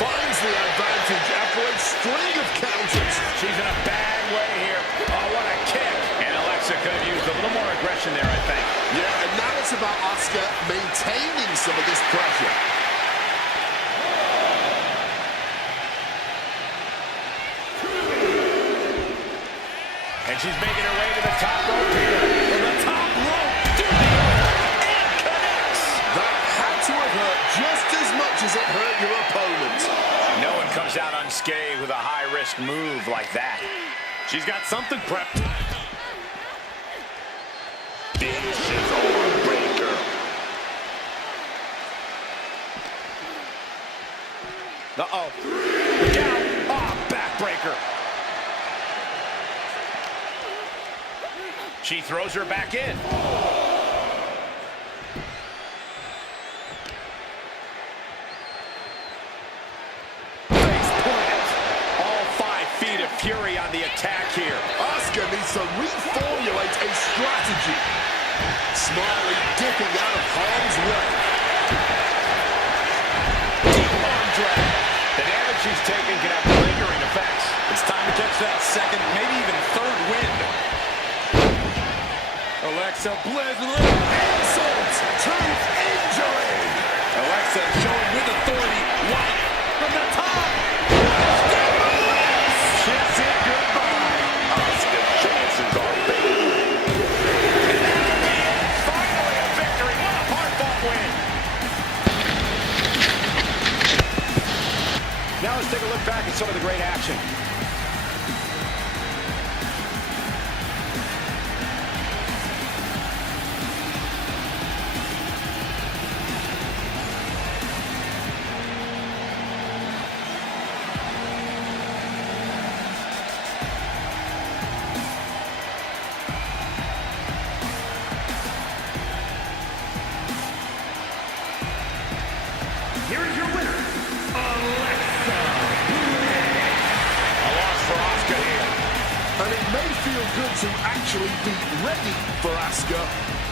Finds the advantage after a string of counters. She's in a bad way here. Oh, what a kick. And Alexa could have used a little more aggression there, I think. Yeah, and now it's about Asuka maintaining some of this pressure. And she's making her way to the top rope here. From the top rope, through the earth, and connects. as it hurt your opponent. No one comes out unscathed with a high-risk move like that. She's got something prepped. Vicious arm breaker. Uh-oh. Look out. Oh, backbreaker. She throws her back in. Face plant. All 5 feet of fury on the attack here. Asuka needs to reformulate a strategy. Smiley dipping out of harm's way. Deep arm drag. The damage she's taken can have lingering effects. It's time to catch that second, maybe even third wind. Alexa Bliss with a little Insult to injury. Alexa showing with authority. Wow. From the top. Kiss it goodbye. Asuka's chances are big. Finally a victory. What a hard-fought win. Now let's take a look back at some of the great action. Here is your winner, Alexa. A loss for Asuka here. And it may feel good to actually be ready for Asuka,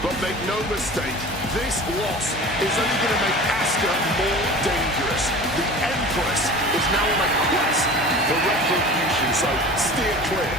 but make no mistake, this loss is only going to make Asuka more dangerous. The Empress is now on a quest for retribution, so steer clear.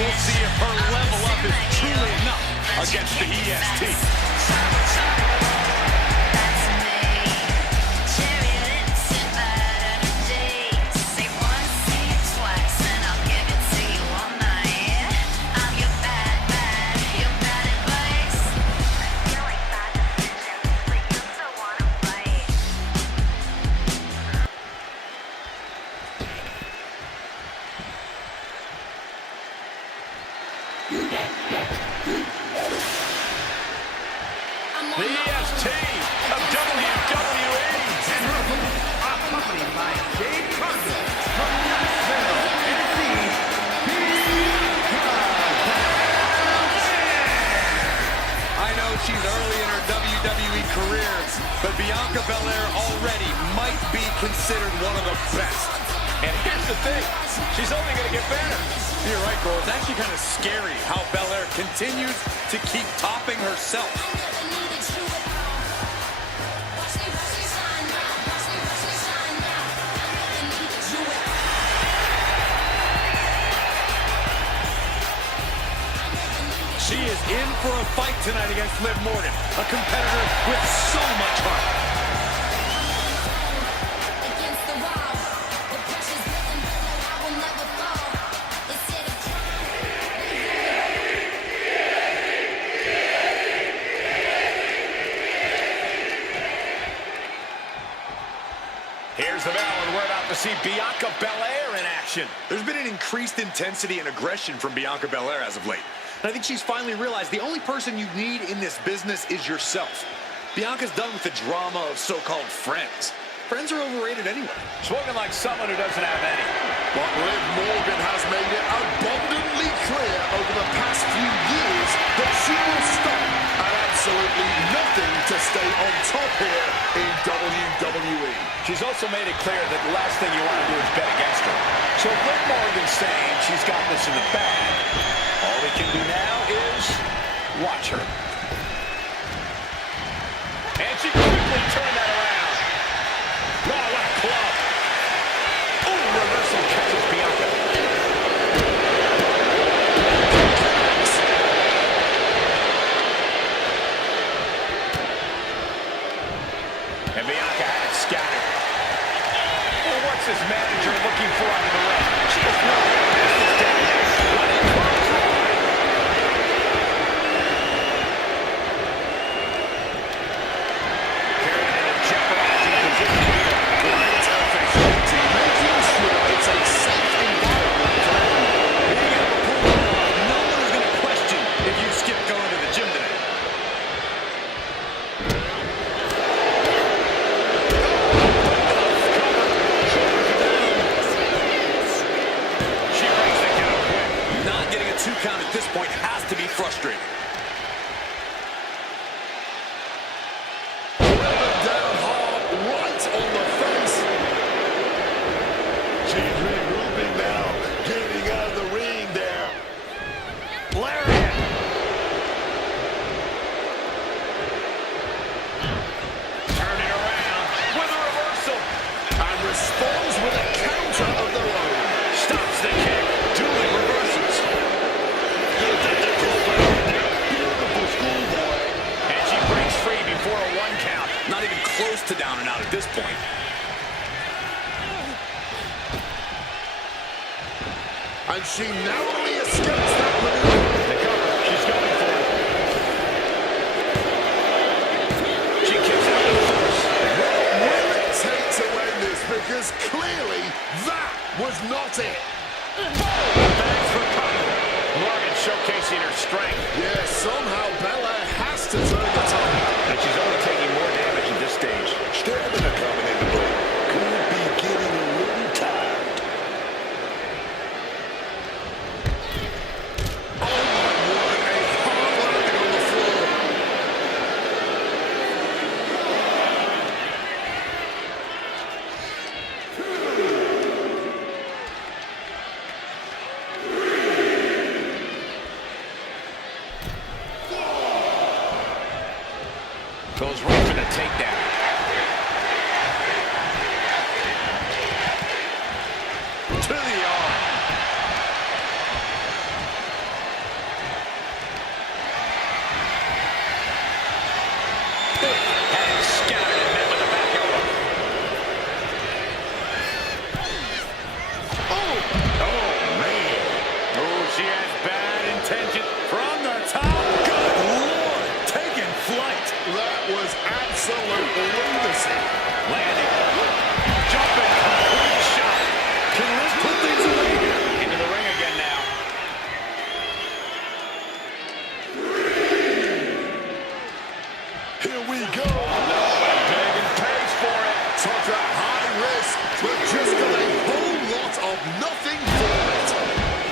We'll see if her level up is truly enough against the EST. The EST of WWE. Accompanied by Jade Cargill from Nashville, Tennessee, I know she's early in her WWE career, but Bianca Belair already might be considered one of the best. And here's the thing, she's only going to get better. You're right, Cole. It's actually kind of scary how Belair continues to keep topping herself. She is in for a fight tonight against Liv Morgan, a competitor with so much heart. Against the wall. Here's the bell, and we're about to see Bianca Belair in action. There's been an increased intensity and aggression from Bianca Belair as of late. And I think she's finally realized the only person you need in this business is yourself. Bianca's done with the drama of so-called friends. Friends are overrated anyway. Spoken like someone who doesn't have any. But Liv Morgan has made it abundantly clear over the past few years that she will stop at absolutely nothing to stay on top here in WWE. She's also made it clear that the last thing you want to do is bet against her. So Liv Morgan's saying she's got this in the bag. All we can do now is watch her. And she quickly turned that around. Oh, what a club. Oh, reversal catches Bianca. And Bianca had it scattered. Well, what's this manager looking for under the ring? She has no business down there. Running clothesline. Carried in a jeopardizing position here. Great efficiency, making sure it's a safe environment for everyone. Being able to pull that off, no one is going to question if you skip going to the gym today. She brings the count quick. Not getting a 2 count at this point has to be frustrating. Down hard, right on the face. She's regrouping now, getting out of the ring there. Lariat. Turning around with a reversal. And responds with a counter of their own. Stops the kick. Dueling reversals. Beautiful schoolboy. And she breaks free before a 1 count. Not even close to down and out at this point. And she narrowly escapes that maneuver. The cover. She's going for it. She kicks out the first. Will it take to end this? Because clearly that was not it. Thanks for coming. Morgan showcasing her strength. Yeah, somehow Belair has to turn the tide. And she's only taking more damage at this stage. Stamina coming into play. Could be getting a little tired. Oh my word, a hard landing on the floor. Goes right for the takedown. To the arm. Had it scattered and met with a back elbow. Oh, man. Oh, she has bad intention from the top. Good Lord, taking flight. That was absolute lunacy. Landing. Jumping. Complete shot. Can Liz put things away here? Into the ring again now. Here we go. Pagan pays for it. Took a high risk, but just got a whole lot of nothing for it.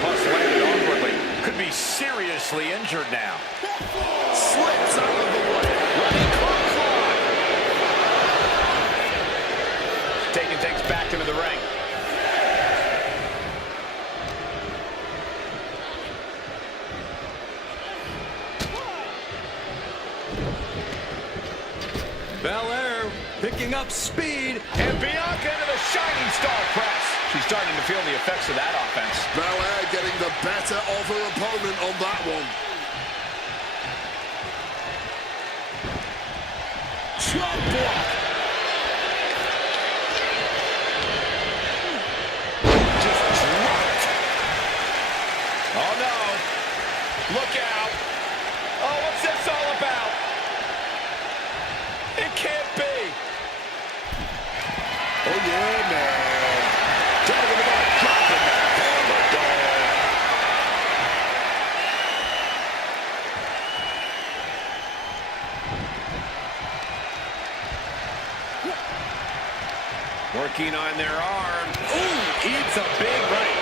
Plus landed awkwardly. Could be seriously injured now. Slips out of the way. Running clothesline. Taking things back into the ring. Belair picking up speed. And Bianca into the Shining Star press. She's starting to feel the effects of that offense. Belair getting the better of her opponent on that one. Chop block. Just dropped. Oh, no. Look out. Oh, what's this all about? It can't be. Oh, yeah, man. Talking about dropping the hammer, dog. Working on their arm. Ooh, eats a big right.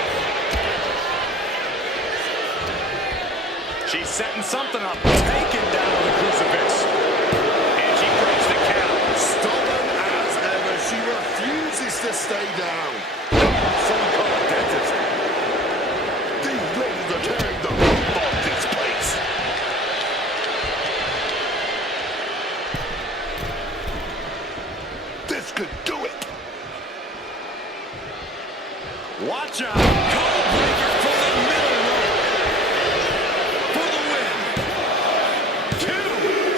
She's setting something up. Taken down with a crucifix. And she breaks the count. Stubborn as ever, she refuses to stay down. Some call it dentist. These ladies are tearing the roof off this place. This could do it. Watch out. Code breaker for the middle rope. For the win. 2.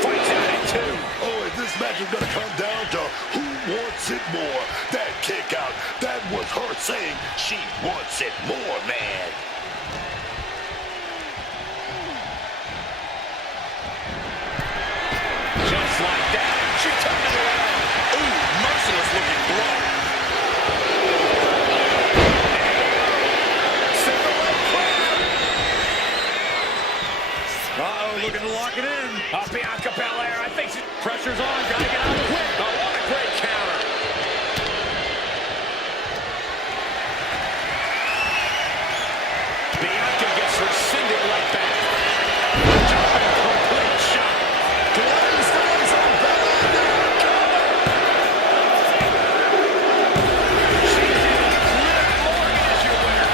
Fights out at 2. Oh, and this match is going to come down to who wants it more. That kick out, that was her saying she wants it more, man. Just like that. She turned it around. Ooh, merciless looking blow. Uh-oh, looking to lock it in. Bianca Belair, I think pressure's on. Gotta get out of the way. Oh, what a great counter. Bianca gets rescinded right back. Jumping complete shot. Glenn stays on Belair now. She's in Liv Morgan as you wear.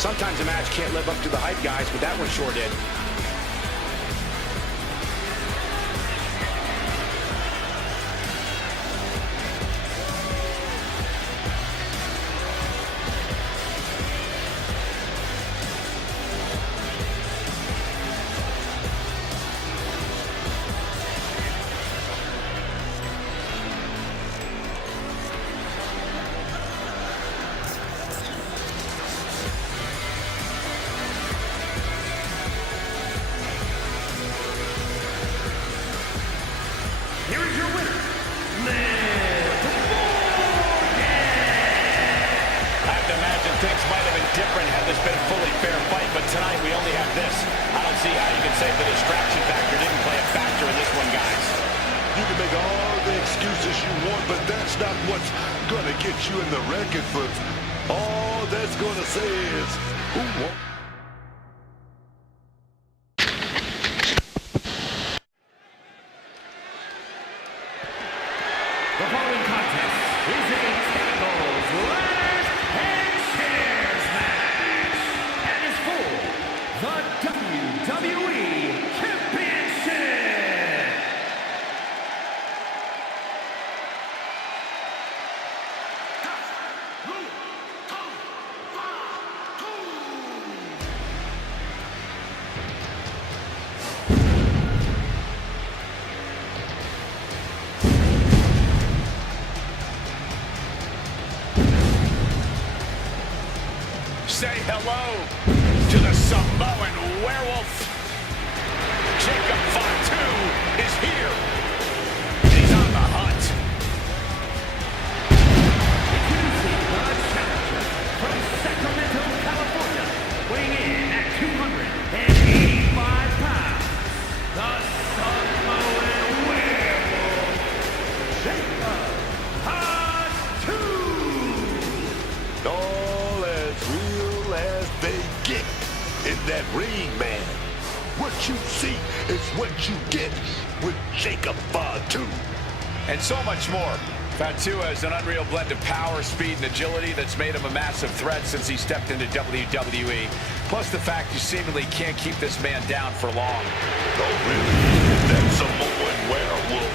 Sometimes a match can't live up to the hype, guys, but that one sure did. Here is your winner, Liv Morgan. I have to imagine things might have been different had this been a fully fair fight, but tonight we only have this. I don't see how you can say the distraction factor didn't play a factor in this one, guys. You can make all the excuses you want, but that's not what's going to get you in the record books. All that's going to say is who won. The following contest is a tables, ladders, and chairs match, and is for the WWE Championship. Say hello to the Samoan werewolf. Jacob Fatu is here. He's on the hunt. Introducing the challenger from Sacramento, California, weighing in at 285 pounds, the Samoan werewolf, Jacob Fatu. All as real as they get in that ring, man. What you see is what you get with Jacob Fatu. And so much more. Fatu has an unreal blend of power, speed, and agility that's made him a massive threat since he stepped into WWE. Plus the fact you seemingly can't keep this man down for long. Oh, really? That Samoan werewolf.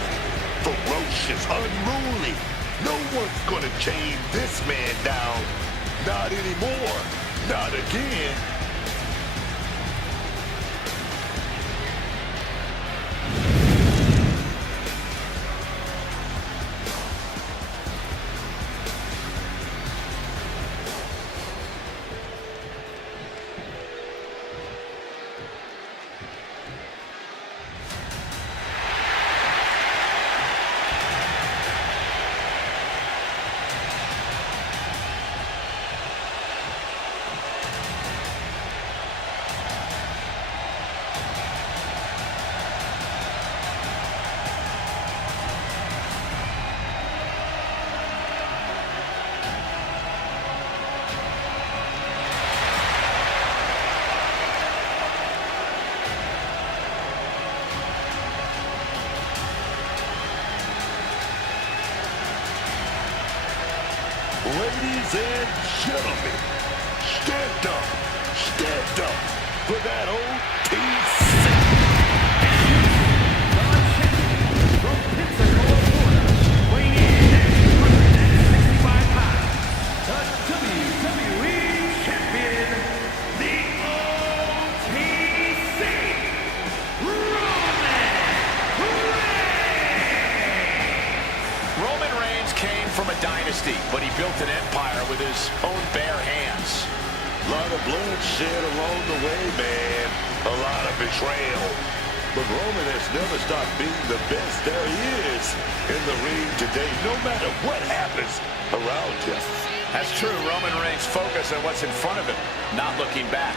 Ferocious, unruly. No one's gonna chain this man down. Not anymore. Not again. Ladies and gentlemen, stand up for that OTC. From Pensacola, Florida, weighing in at 265 pounds, the WWE Champion, the OTC, Roman Reigns came from a dynasty, but he built an empire with his own bare hands. A lot of bloodshed along the way, man. A lot of betrayal. But Roman has never stopped being the best there is in the ring today, no matter what happens around him. That's true. Roman Reigns focused on what's in front of him, not looking back.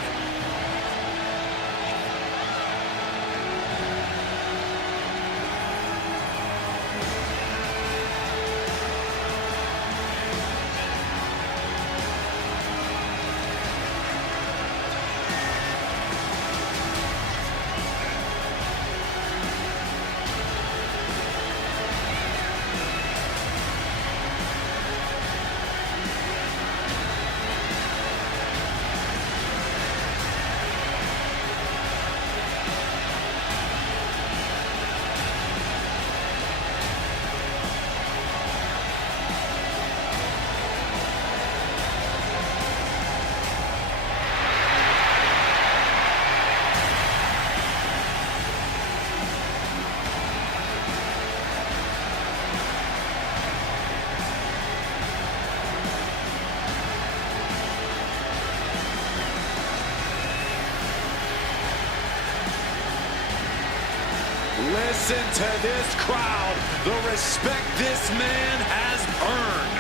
Listen to this crowd, the respect this man has earned.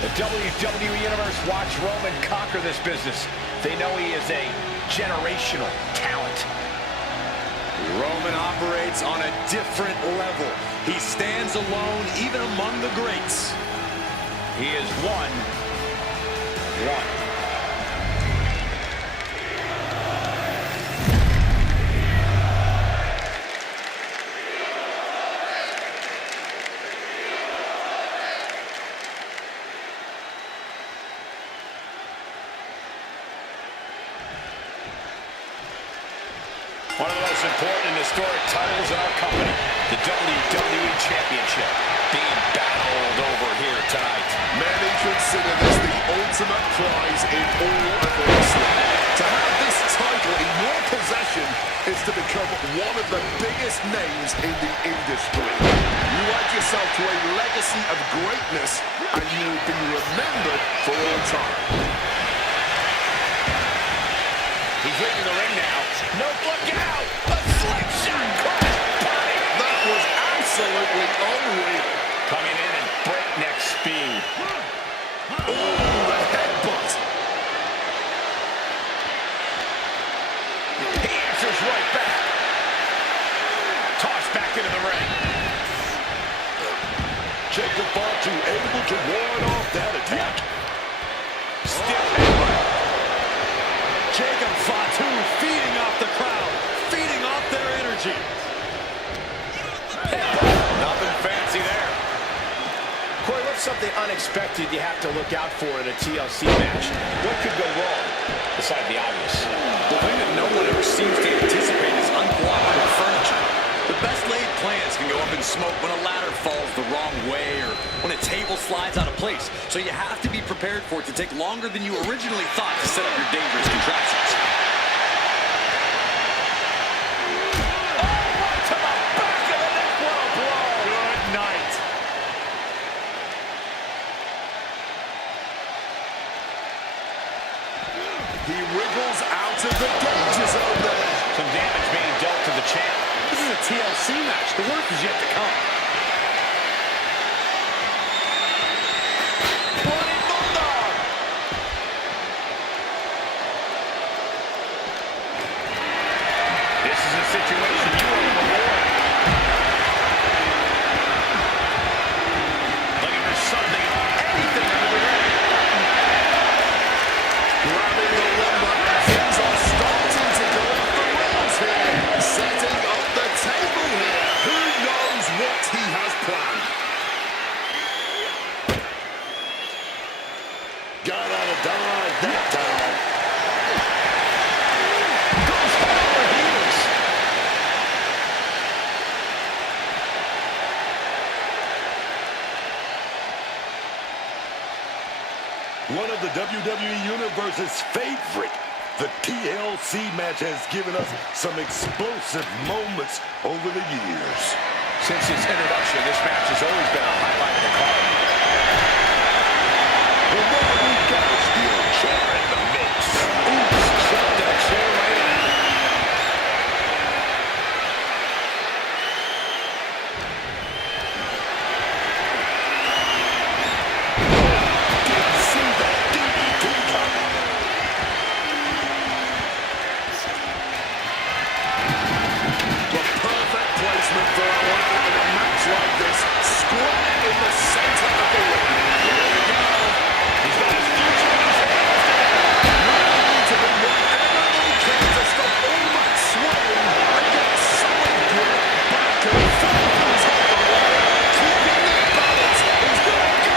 The WWE Universe watched Roman conquer this business. They know he is a generational talent. Roman operates on a different level. He stands alone even among the greats. He is one. One of the most important and historic titles in our company, the WWE Championship, being battled over here tonight. Many consider this the ultimate prize in all of wrestling. To have this title in your possession is to become one of the biggest names in the industry. You add yourself to a legacy of greatness, and you will be remembered for all time. He's leaving the ring now. No, look out! A slingshot crash body! That was absolutely unreal. Coming in at breakneck speed. Oh, the headbutt. He answers right back. Tossed back into the ring. Jacob Fatu able to ward off that attack. Stiff headbutt. Jacob Fatu feeding off the crowd, feeding off their energy. Nothing fancy there. Corey, what's something unexpected you have to look out for in a TLC match? What could go wrong, besides the obvious? The thing that no one ever seems to anticipate is unblockable furniture. The best laid plans can go up in smoke when a ladder falls the wrong way or when a table slides out of place. So you have to be prepared for it to take longer than you originally thought to set up your dangerous contraptions. Oh, right to the back of the neck. What a blow. Good night. He wriggles out of the danger zone there. Some damage being dealt to the champ. This is a TLC match. The worst is yet to come. Bloody Bulldog. This is a situation you want to avoid. Looking for something, anything under the ring. Grabbing the lumber, things are starting to go off the rails here. Setting up the table here. Who knows what one of the WWE Universe's favorite. The TLC match has given us some explosive moments over the years. Since its introduction, this match has always been a highlight of the card. And now we've got a steel chair in the mix. Shoved that chair right in. Didn't see that DDT coming. The perfect placement for a ladder in a match like this. Square in the center of the ring. Here we go. He's got his future in his hands today. Need to do whatever they can to stop all that swaying and get a solid grip back and forth on top of the ladder. Keeping their balance. He's gonna go.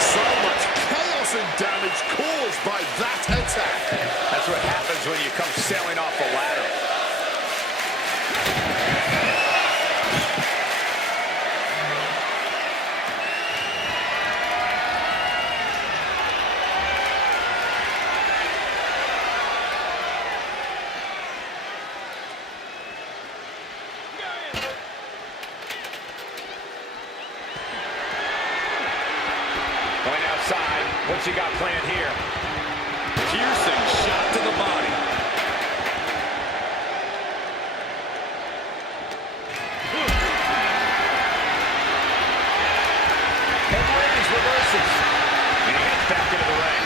So much chaos and damage caused by that attack. That's what happens when you come sailing off a ladder. Going outside. What's he got planned here? Piercing shot to the body. And Reigns reverses. And he gets back into the ring.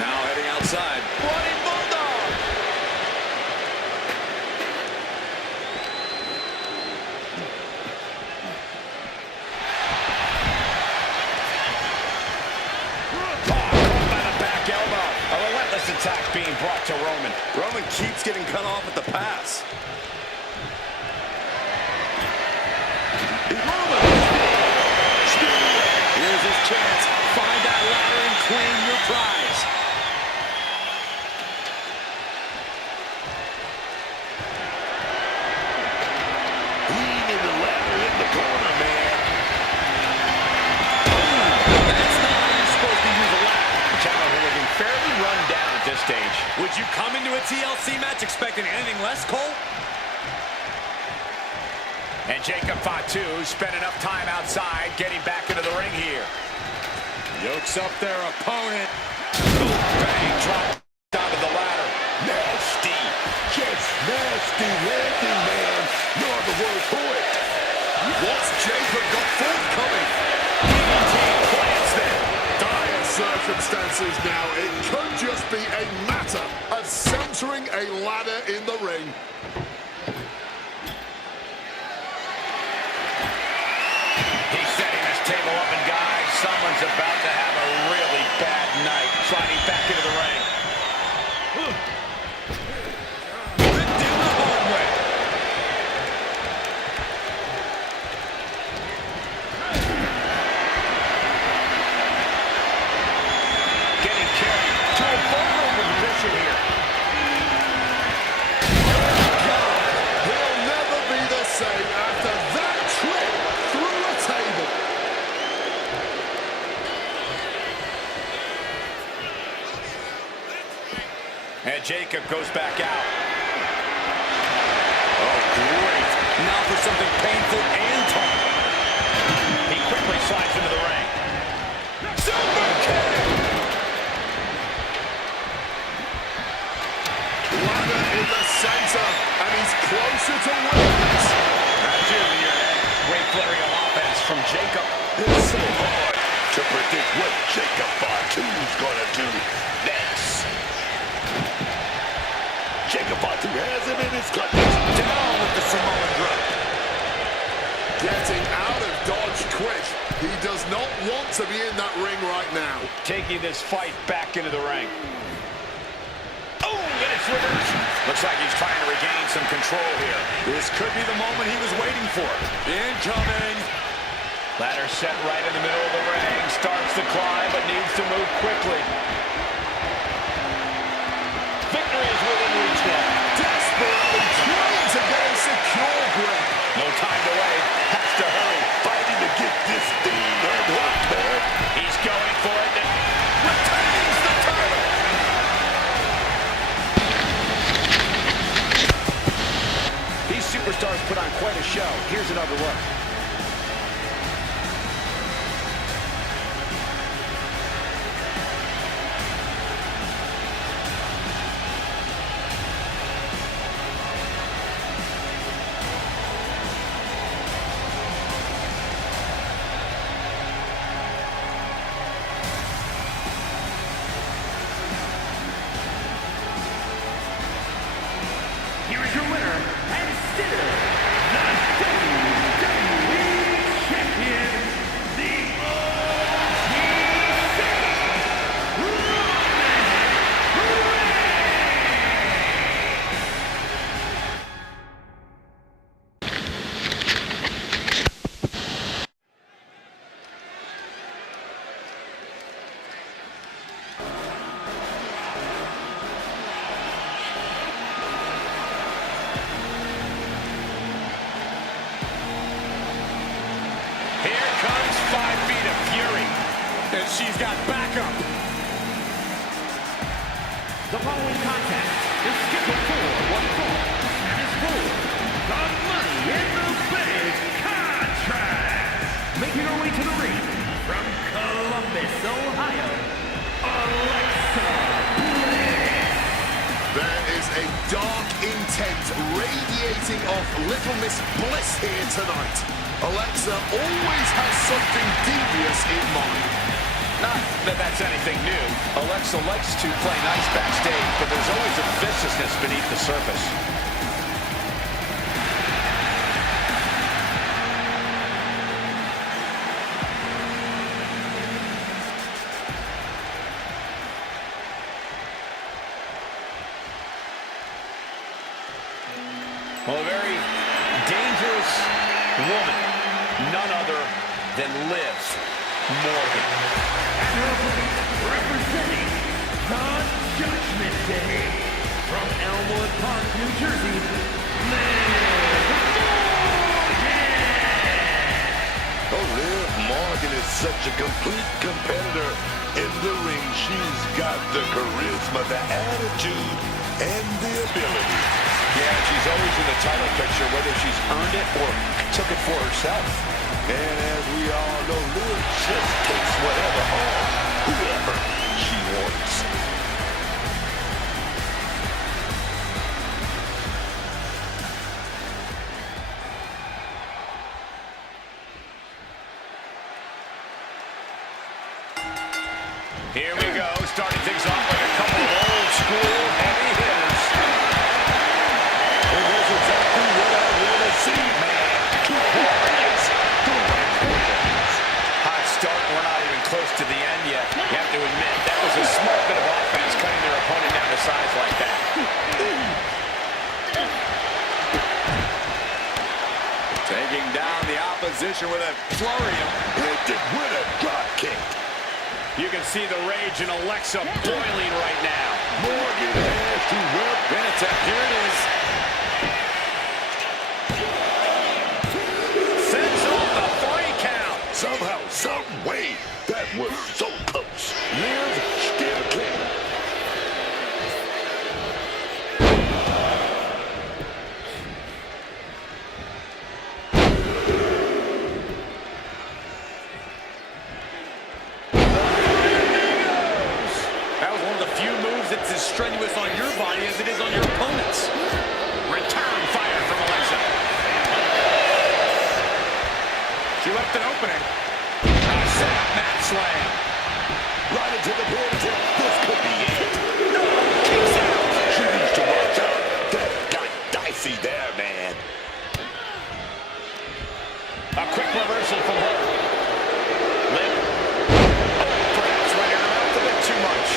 Now heading outside. Bloody Bulldog! Back elbow. A relentless attack being brought to Roman. Roman keeps getting cut off at the pass. Here's his chance. Find that ladder and claim your prize. Leaning the ladder in the corner, man. That's not how you're supposed to use a ladder. Gentlemen, looking fairly run down at this stage. Would you come into a TLC match expecting anything less, Cole? And Jacob Fatu spent enough time outside getting back into the ring here. Yokes up their opponent. Bang, drop down to the ladder. Nasty. Just nasty landing, man. No other word for it. What's Jacob got forthcoming? Plants there. Dire circumstances now. It could just be a matter of centering a ladder in the ring. He's setting this table up, and guys, someone's about to have a really bad night. Sliding back into the ring. Ripped in the hard way. Getting carried to a vulnerable position here. He'll never be the same after that trip through a table. And Jacob goes back out. Oh, great. Now for something painful and tall. He quickly slides into the ring. Super kick! Ladder in the center, and he's closer to winning this. That's you in your head. Great flurry of offense from Jacob. It's so hard to predict what Jacob Fatu's gonna do next. Jacob Fatu has him in his clutches. Down with the Samoan drop. Getting out of dodge quick. He does not want to be in that ring right now. Taking this fight back into the ring. Oh, and it's reversed. Looks like he's trying to regain some control here. This could be the moment he was waiting for. Incoming. Ladder set right in the middle of the ring. Starts to climb, but needs to move quickly. Victory is within reach now. Desperately trying to get a secure grip. No time to wait. Has to hurry. Fighting to get this thing under must put on quite a show. Here's another look. Here is your winner, and still the WWE Champion, the OTC, Roman Here comes 5 feet of fury. And she's got backup. The following contest is scheduled for one fall and is for the Money in the Bank contract. Making her way to the ring from Columbus, Ohio, Alexa Bliss. There is a dark intent radiating off Little Miss Bliss here tonight. Alexa always has something devious in mind. Not that that's anything new. Alexa likes to play nice backstage, but there's always a viciousness beneath the surface. Well, a very dangerous woman, none other than Liv Morgan. And her opponent, representing the Judgment Day, from Elmwood Park, New Jersey, Liv Morgan. Oh, Liv Morgan is such a complete competitor in the ring. She's got the charisma, the attitude, and the ability. Yeah, she's always in the title picture, whether she's earned it or took it for herself. And as we all know, Liv just takes whatever on whoever she wants. Here we go, starting things off like a couple of old school heavy hitters. And that's exactly what I want to see, man. Two warriors throwing hands. Hot start, we're not even close to the end yet. You have to admit, that was a smart bit of offense, cutting their opponent down to size like that. Taking down the opposition with a flurry. Hit it with a drop kick. You can see the rage in Alexa boiling right now. Morgan has to rub. Benetech, here it is. Sends off the 3 count. Somehow, some way, that was so close. Liv still clear. That was one of the few moves that's as strenuous on your body as it is on your opponent's. Return fire from Alexa. She left an opening. Set up mat slam. Right into the ponytail. This could be it. No, kicks out. She needs to watch out. That got dicey there, man. A quick reversal from her. Liv. Perhaps running her mouth a bit too much.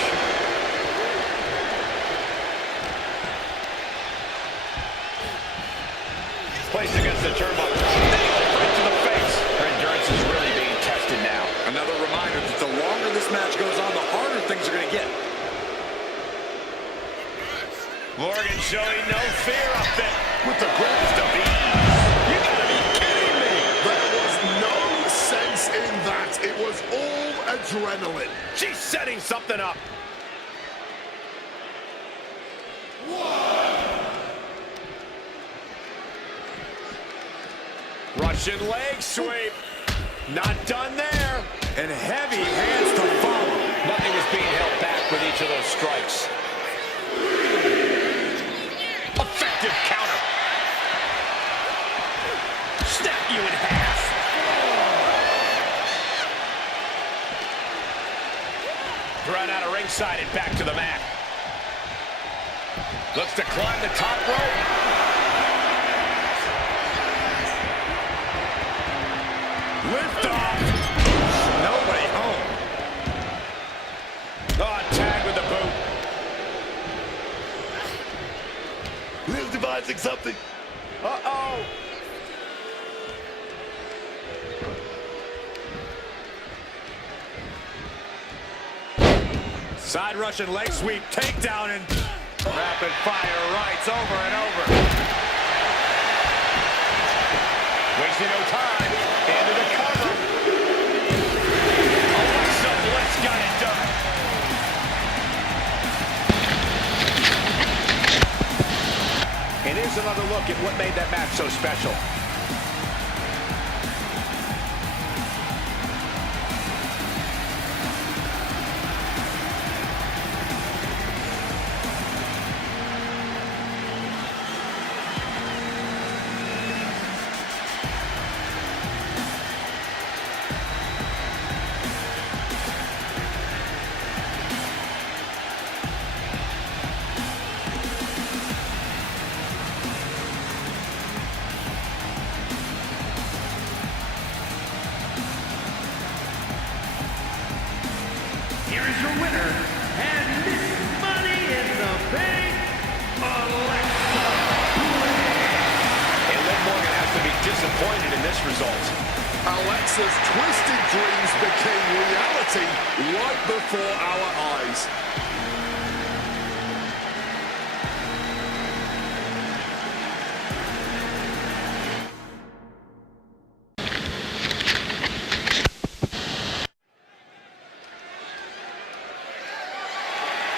Placed against the turnbuckle. Right to the face. Her endurance is really being tested now. Another reminder that the longer this match goes on, the harder things are going to get. Morgan showing no fear up there. With the greatest of ease. You gotta be kidding me. There was no sense in that. It was all adrenaline. She's setting something up. Russian leg sweep. Not done there. And heavy hands to follow. Nothing was being held back with each of those strikes. Effective counter. Snap you in half. Run out of ringside and back to the mat. Looks to climb the top rope. Lift off. Nobody home. Oh, tag with the boot. Liz devising something. Uh-oh. Side Russian leg sweep, takedown, and rapid fire rights over and over. Wasting no time. Into the cover. Alexa Bliss got it done. And here's another look at what made that match so special. Here is your winner, and Miss Money in the Bank, Alexa Bliss. And Liv Morgan has to be disappointed in this result. Alexa's twisted dreams became reality right before our eyes.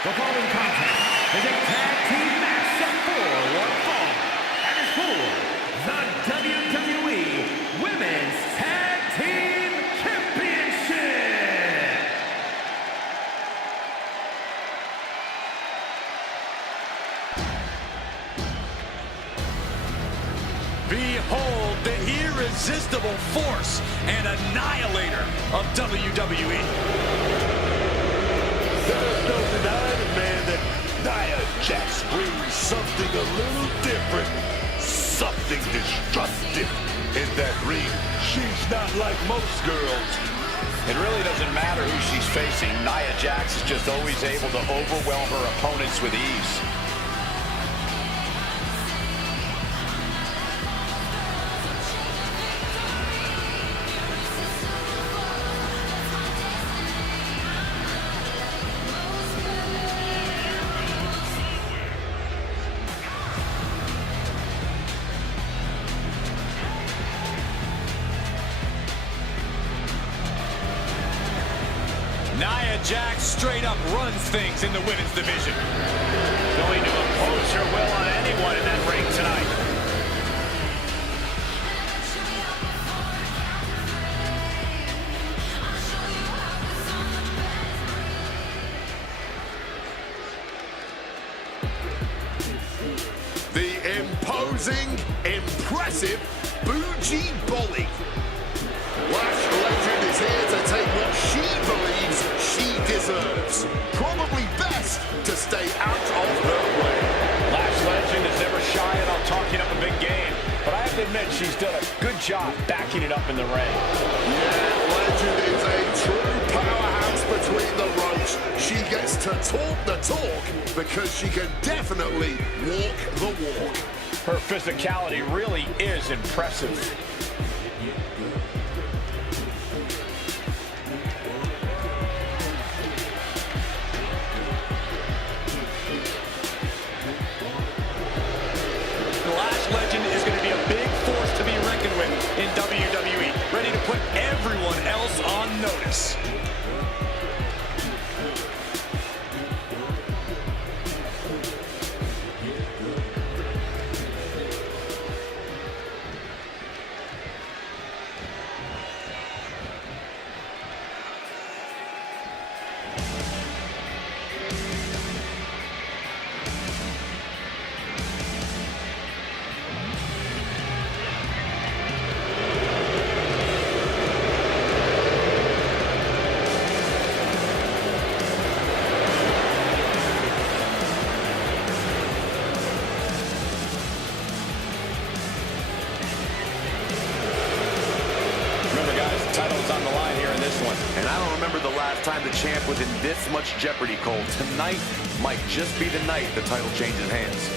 The following contest is a tag team match set for one fall and is for the WWE Women's Tag Team Championship. Behold the irresistible force and annihilator of WWE. There's no denying it, man, that Nia Jax brings something a little different, something destructive in that ring. She's not like most girls. It really doesn't matter who she's facing. Nia Jax is just always able to overwhelm her opponents with ease. Nia Jax straight up runs things in the women's division. Going to impose her will on anyone in that ring tonight. The imposing, impressive Bougie Bolly. Lash Legend is here to take what she believes she deserves. Probably best to stay out of her way. Lash Legend is never shy about talking up a big game, but I have to admit she's done a good job backing it up in the ring. Yeah, Legend is a true powerhouse between the ropes. She gets to talk the talk because she can definitely walk the walk. Her physicality really is impressive. Lash Legend is going to be a big force to be reckoned with in WWE, ready to put everyone else on notice. And I don't remember the last time the champ was in this much jeopardy, Cole. Tonight might just be the night the title changes hands.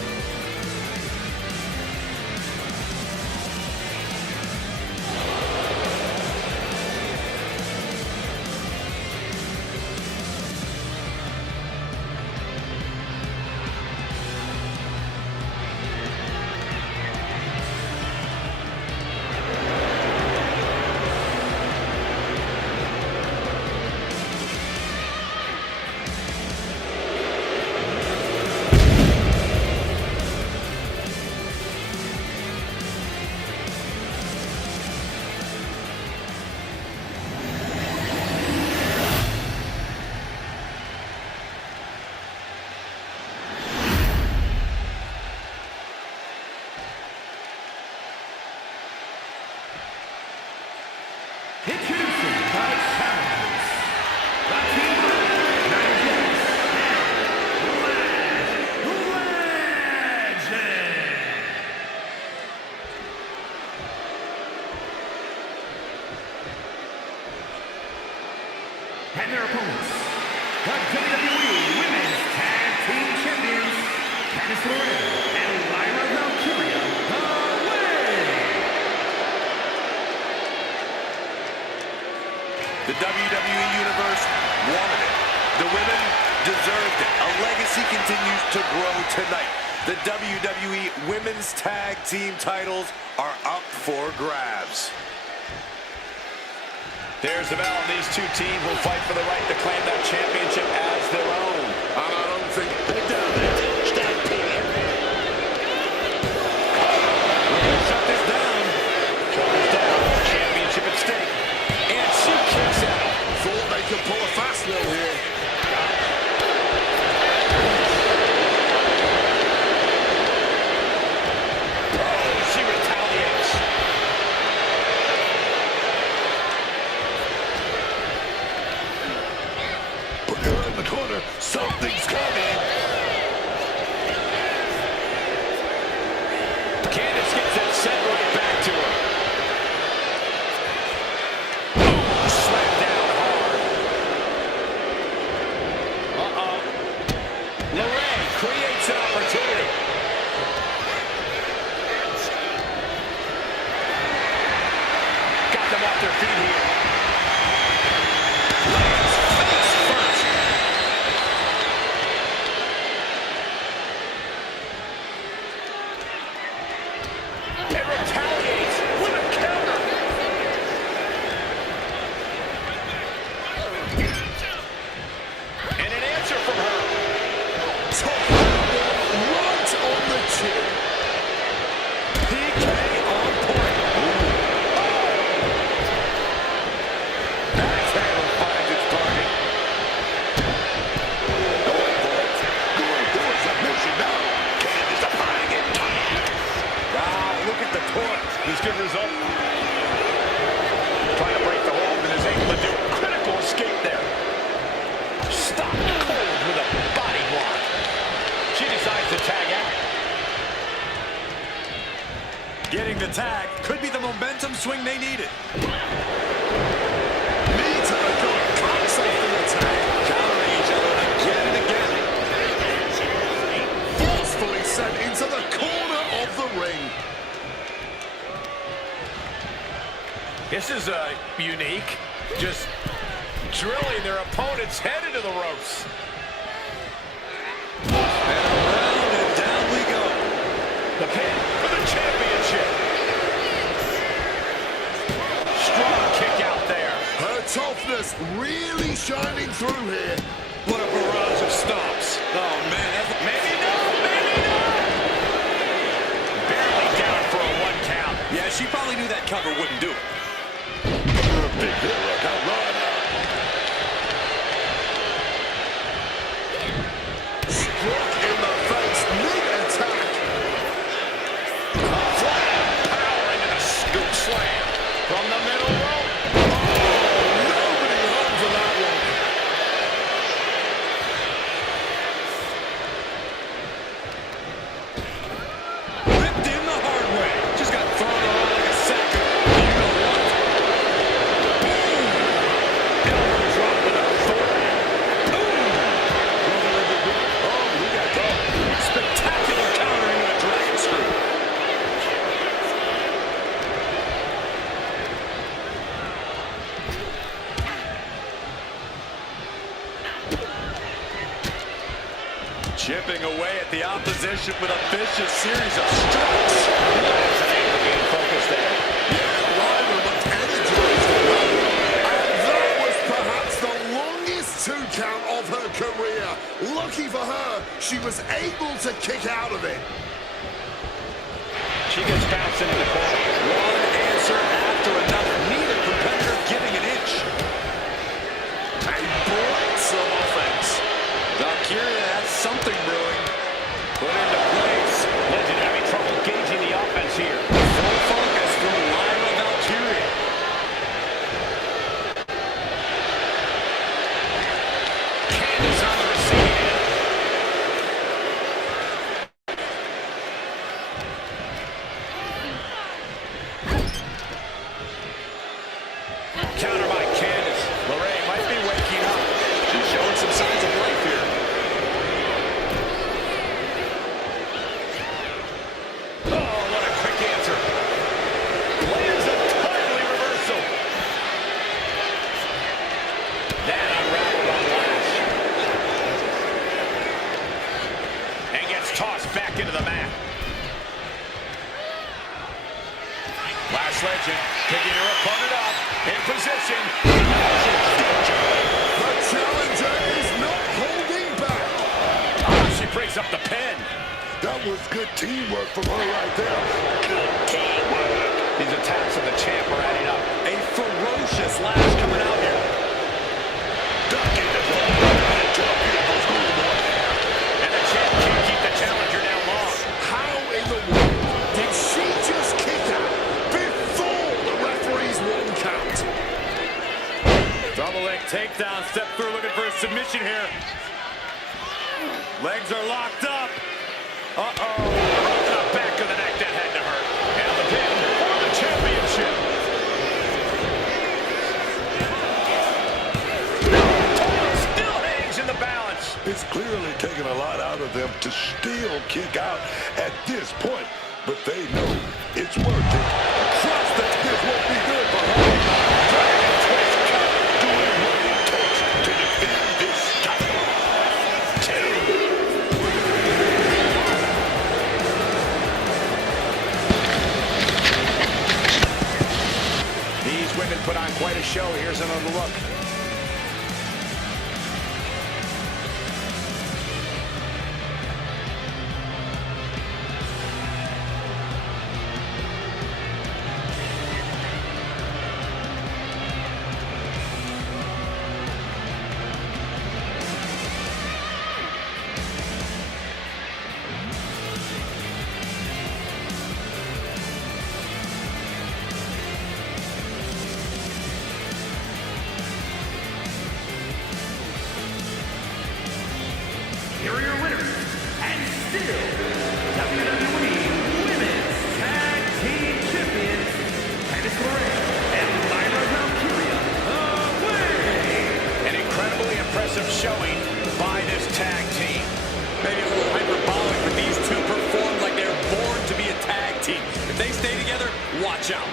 And their opponents, the WWE Women's Tag Team Champions, Candice LeRae and Lyra Valkyria, away! The WWE Universe wanted it. The women deserved it. A legacy continues to grow tonight. The WWE Women's Tag Team titles are up for grabs. There's the bell, and these two teams will fight for the right to claim that championship as their own. And I don't think they're down there. Shut this down. Shut this down. Championship at stake. And she kicks out. Thought they could pull a fast one here. Oh, she retaliates. Put her in the corner. Something's coming. Candice gets it sent right back to her. Boom, slammed down hard. Uh-oh. LeRae creates an opportunity. Got them off their feet here. Lands face first. And retaliates with a counter. And an answer from her. Top right on the chin. PK on point. That's handle finds its target. Going for submission now. Candice applying it. Wow, look at the torque. This good result. Trying to break the hold and is able to do a critical escape there. Stop cold with a body block. She decides to tag out. Getting the tag could be the momentum swing they needed. Knee to the gut. Cuts off the attack. Countering each other again and again. Forcefully sent into the corner of the ring. This is unique. Just drilling their opponent's head into the ropes. And around and down we go. The pin for the championship. Strong kick out there. Her toughness really shining through here. What a barrage of stomps. Oh, man. Maybe no, maybe no. Barely down for a 1 count. Yeah, she probably knew that cover wouldn't do it. Big hero got run out. Struck in the face mid-attack. Flat power into the scoop slam from the middle rope. Nobody home for that one. Whipped in the hard way. Just got thrown around like a sack of you know what. Boom! Chipping away at the opposition with a vicious series of strikes. That's an able game focus there. Yeah, Ryder looked energized on that one. And that was perhaps the longest 2 count of her career. Lucky for her, she was able to kick out of it. She gets bounced into the corner. One answer after another. Neither competitor giving an inch. A blitz of offense. Valkyria has something brewing. Put into place. Legend having trouble gauging the offense here. Full focus from Lyra Valkyria. Candace on the receiving end. Counter by Candace. Lorraine might be waking up. She's showing some signs of life here. Oh, what a quick answer. Lands a timely reversal. That unraveled on Lash. And gets tossed back into the mat. Lash Legend picking her opponent up. In position. The challenger is not holding back. Ah, she breaks up the pin. That was good teamwork from her right there. Good teamwork. These attacks of the champ are adding up. A ferocious Lash coming out here. Duck into the beautiful schoolboy. And the champ can't keep the challenger down long. How in the world did she just kick out before the referee's 1 count? Double leg takedown. Step through looking for a submission here. Legs are locked up. Uh-oh. Right to the back of the neck. That had to hurt. And the pin for the championship. Still hangs in the balance. It's clearly taken a lot out of them to still kick out at this point, but they know it's worth it. Trust that this won't be good for her. Dragon Twist Cup, doing what it takes to defend this title. 2. These women put on quite a show. Here's another look. Here are your winners, and still WWE Women's Tag Team Champions, Candice LeRae and Lyra Valkyria, away! An incredibly impressive showing by this tag team. Maybe a little hyperbolic, but these two performed like they're born to be a tag team. If they stay together, watch out.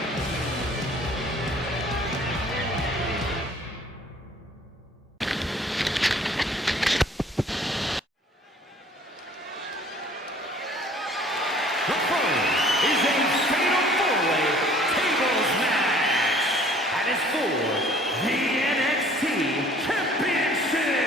The following is a fatal 4-way tables match, and it's for the NXT Championship.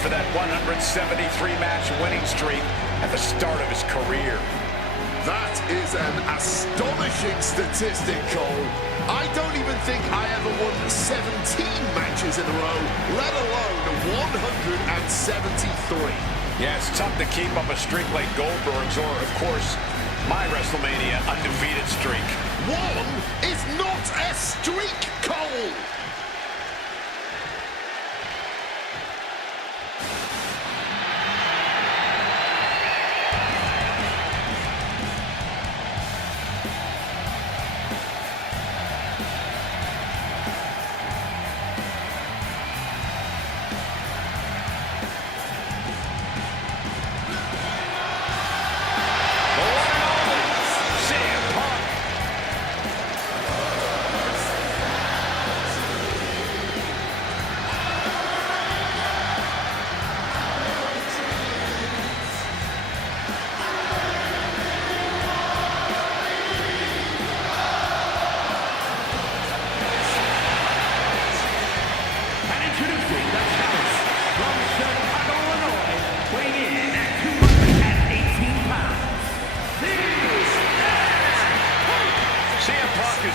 for that 173-match winning streak at the start of his career. That is an astonishing statistic, Cole. I don't even think I ever won 17 matches in a row, let alone 173. Yeah, it's tough to keep up a streak like Goldberg's or, of course, my WrestleMania undefeated streak. One is not a streak, Cole!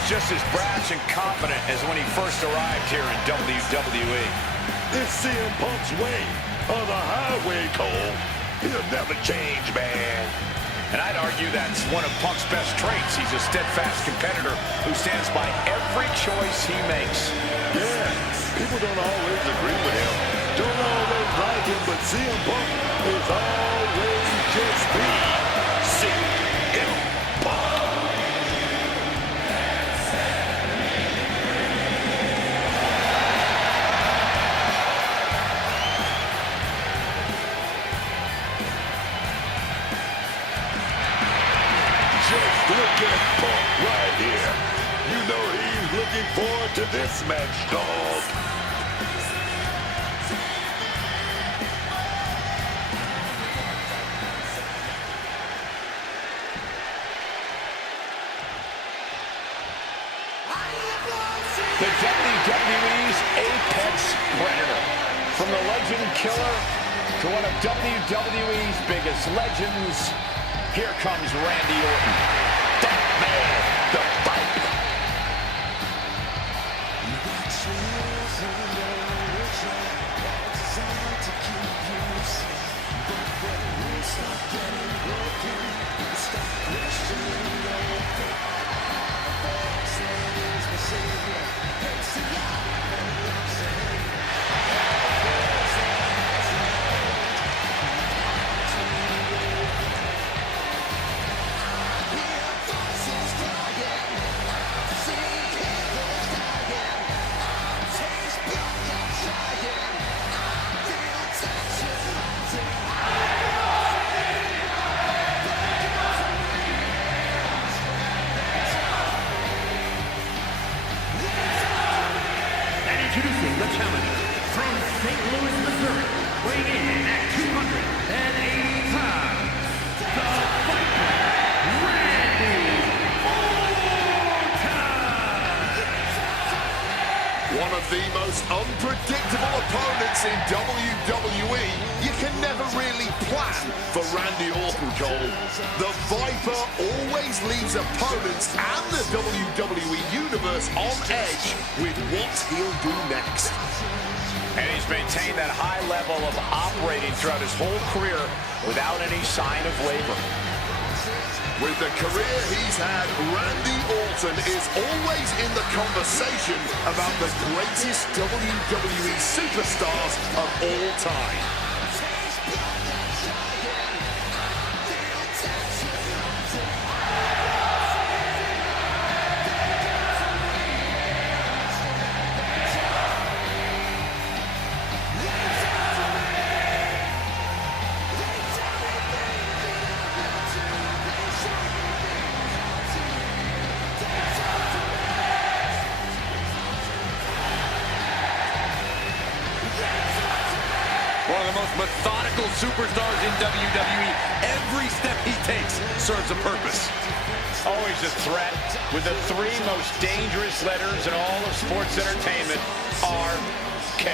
Just as brash and confident as when he first arrived here in WWE. This CM Punk's way on the highway, Cole. He'll never change, man. And I'd argue that's one of Punk's best traits. He's a steadfast competitor who stands by every choice he makes. Yeah, people don't always agree with him, don't always like him, but CM Punk is always just me. CM Punk. Look at Punk right here. You know he's looking forward to this match, dog. The WWE's Apex Predator. From the legend killer to one of WWE's biggest legends, here comes Randy Orton. That man, the fight. Introducing the challenger from St. Louis, Missouri, weighing in at 280 pounds, the Viper, Randy Orton! One of the most unpredictable opponents in WWE. You can never really plan for Randy Orton, Cole. The Viper always leaves opponents and the WWE Universe on edge with what he'll do next. And he's maintained that high level of operating throughout his whole career without any sign of labor. With the career he's had, Randy Orton is always in the conversation about the greatest WWE superstars of all time. One of the most methodical superstars in WWE. Every step he takes serves a purpose. Always a threat with the three most dangerous letters in all of sports entertainment, R-K.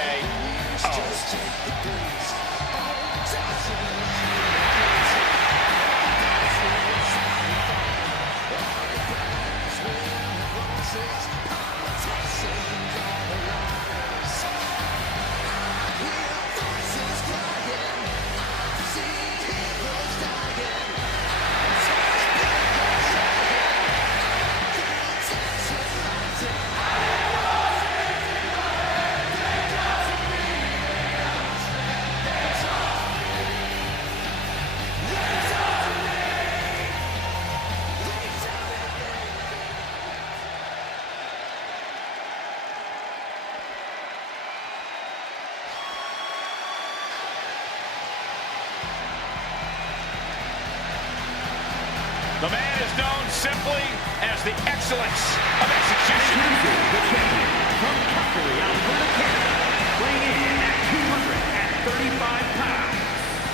The man is known simply as the excellence of execution. The champion from Calgary, Alberta, Canada, weighing in at 235 pounds,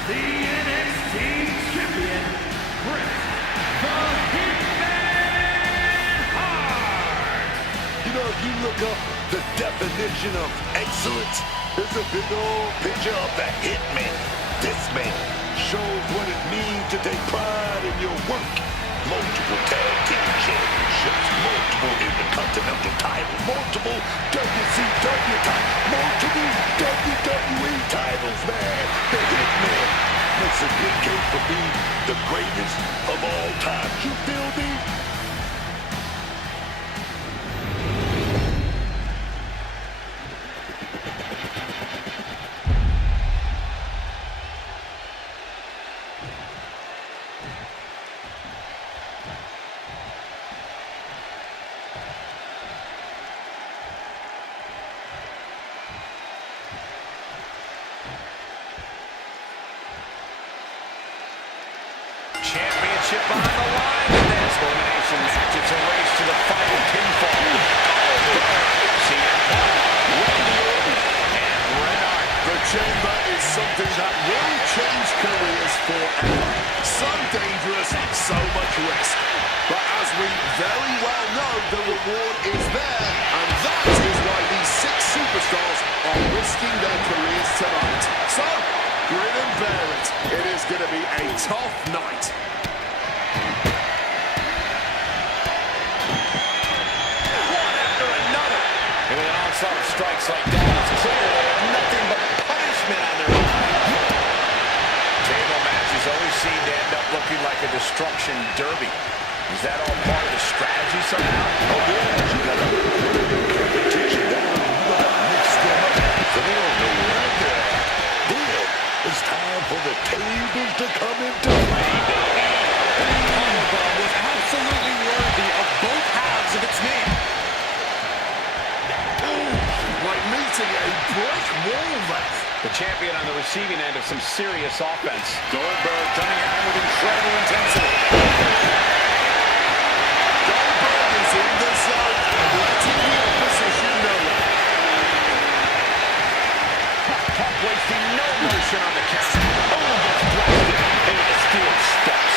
the NXT champion, Bret the Hitman Hart. You know, if you look up the definition of excellence, there's a big old picture of the Hitman. This man shows what it means to take pride in your work. Multiple tag team championships, multiple intercontinental titles, multiple WCW titles, multiple WWE titles, man. The Hitman makes a good case for being the greatest of all time. You feel me? Championship on the line, and then elimination match. It's a race to the final pinfall. CM Punk, Randy Orton, and Bret Hart. The chamber is something that will change careers forever. So dangerous, so much risk. But as we very well know, the reward is there, and that is why these 6 superstars are risking their careers tonight. So, grin and bear it. It is going to be a tough night. One after another. And with an onslaught of strikes like that, it's clear they have nothing but punishment on their mind. Table matches always seem to end up looking like a destruction derby. Is that all part of the strategy somehow? Oh, yeah, you gotta put your competition down. You gotta mix them up so they don't know where they're at. Then it's time for the tables to come into play. That powerbomb was absolutely worthy of both halves of its name. Like meeting a brick wall there. The champion on the receiving end of some serious offense. Goldberg coming out with incredible intensity. Goldberg is in the zone, letting the opposition know it. Punk wasting no motion on the count. Oh, gets blasted into the steel steps.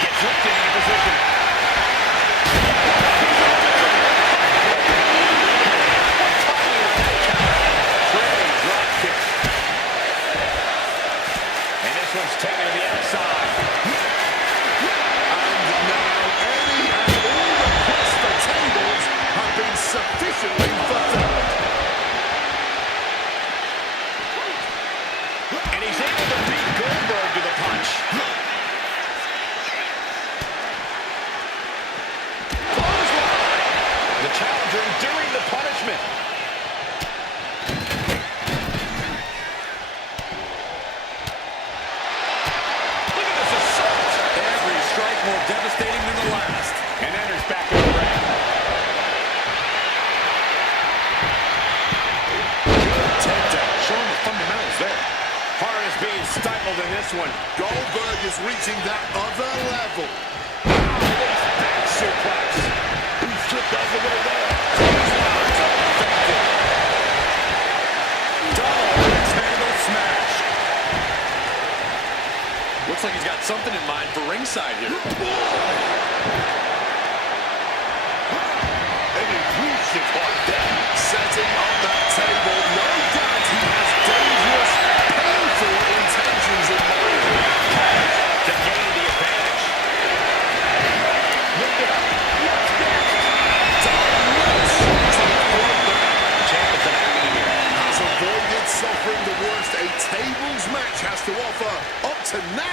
Gets lifted into position. Trailing drop kick. And this one's taken to the outside. And now any and all requests for tables have been sufficiently fulfilled. And he's able to beat Goldberg to the punch. Clothesline. The challenger enduring the punishment. Look at this assault. Every strike more devastating than the last. And enters back in the ring. Good takedown, showing the fundamentals there. Hart is being stifled in this one. Goldberg is reaching that other level. Back suplex. He slipped out the way there. Double axe-handle smash. Looks like he's got something in mind for ringside here.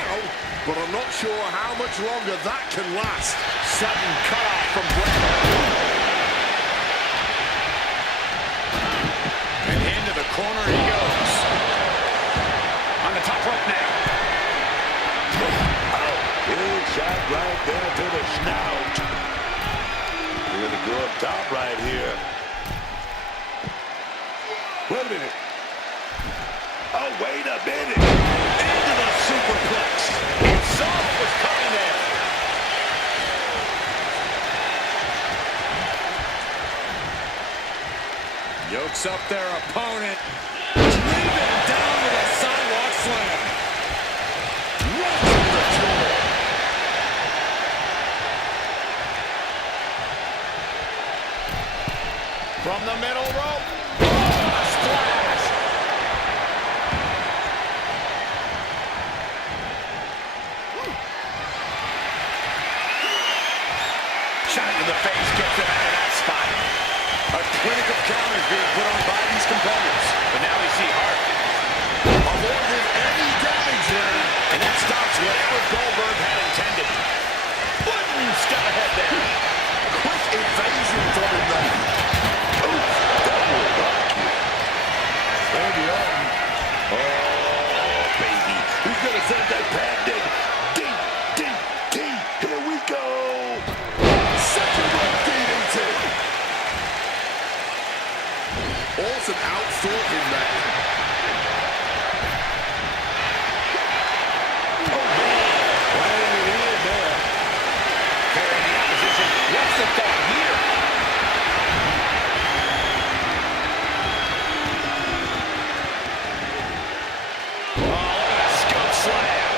now, but I'm not sure how much longer that can last. Sudden cutoff from Bray. And into the corner he goes. On the top rope now. Oh, big shot right there to the snout. We're going to go up top right here. Wait a minute. Oh, wait a minute. Into the superplex. He saw what was coming there. Yokes up their opponent. Driven down with a sidewalk slam. Right to the floor. From the middle rope. Oh, splash. Shot in the face gets him out of that spot. A clinic of counters being put on by these competitors. But now we see Hart Avoided any damage there. and that stops whatever Goldberg had intended. Wooden step ahead there. Quick evasion from him there. Oof, double rocket. Randy Orton. Oh, baby. He's going to send that pad in. D. Here we go. Second rope DDT. Orton outthought him there. Oh, man. Laying it in there. Carrying the opposition. What's the thought here? Oh, look at that scoop slam.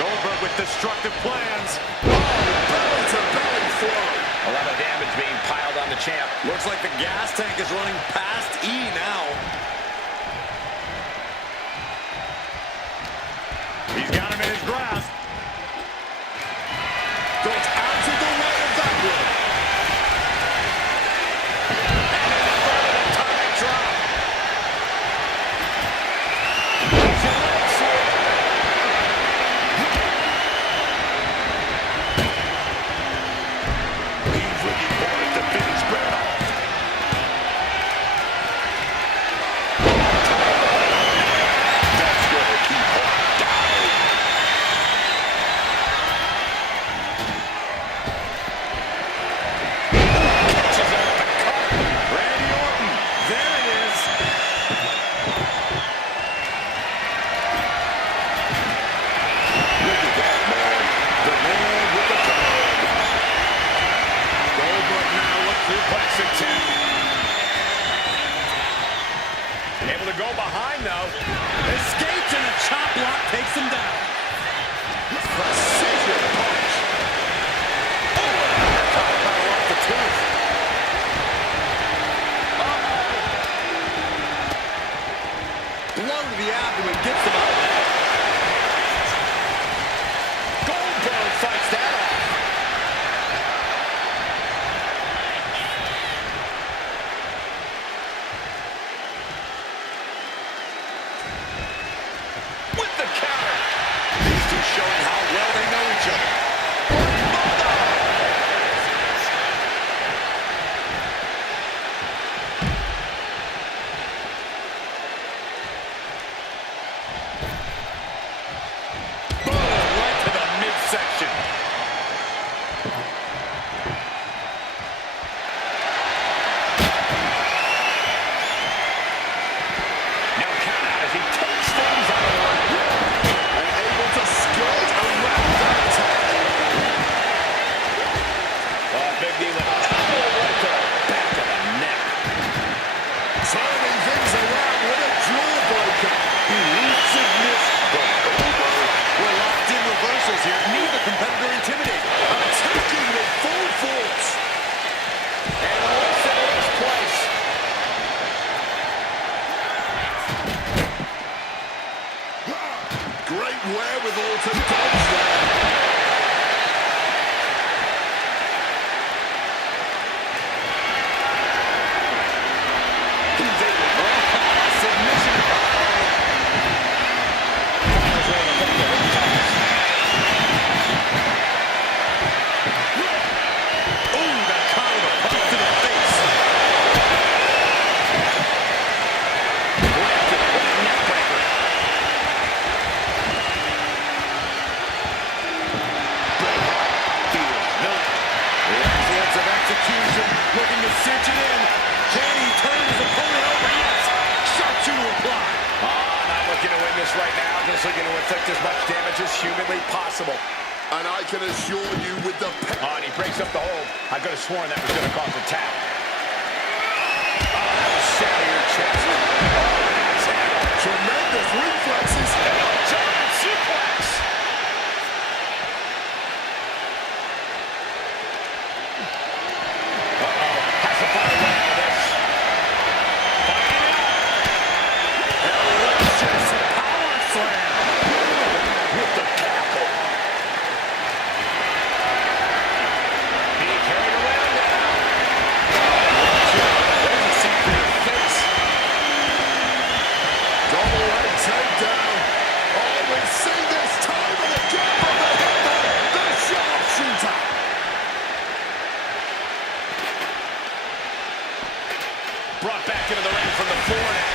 Goldberg with destructive plans. Belly to belly throw. A lot of damage being piled on the champ. Looks like the gas tank is running past E now. He's got him in his grasp. Got out of the way of that one. Atomic drop. He's looking for it to finish Brad off. That's going to keep Hart down. humanly possible. And I can assure you with the... Oh, and he breaks up the hold. I could have sworn that was going to cause a tap. Oh, that was shatter your chest. Oh, that's it. Tremendous reflexes. And a giant suplex. Uh-oh. Has to find a way out of this. Finding it out. Delicious power slam. With the tackle. Being carried around now. There's a seat for your face. Double leg takedown. Oh, we see this time and again from the hitman, the sharpshooter. Brought back into the ring from the floor now.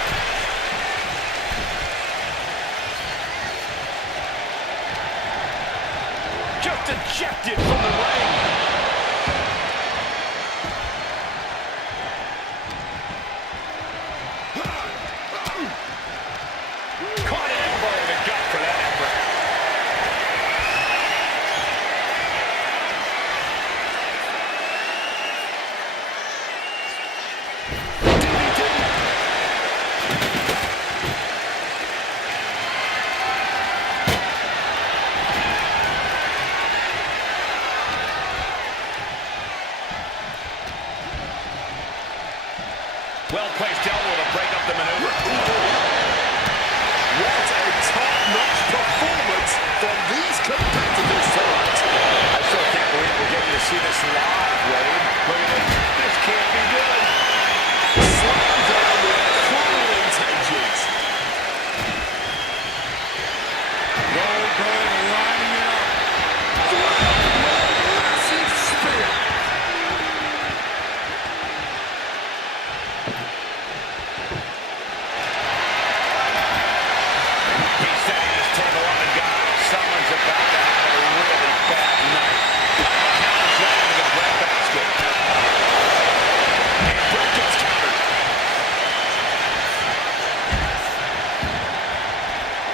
Just ejected from the ring. Caught an elbow in the gut for that effort. Well-placed elbow to break up the maneuver. What a top-notch performance from these competitors tonight. I still can't believe we're getting to see this live, Wade. Look at this. This can't be good. Slam down with cruel intentions. Goldberg lining it up. Massive spear. He's setting his table up, and guys, someone's about to have a really bad night. Counters right into the breadbasket. And Brett gets countered.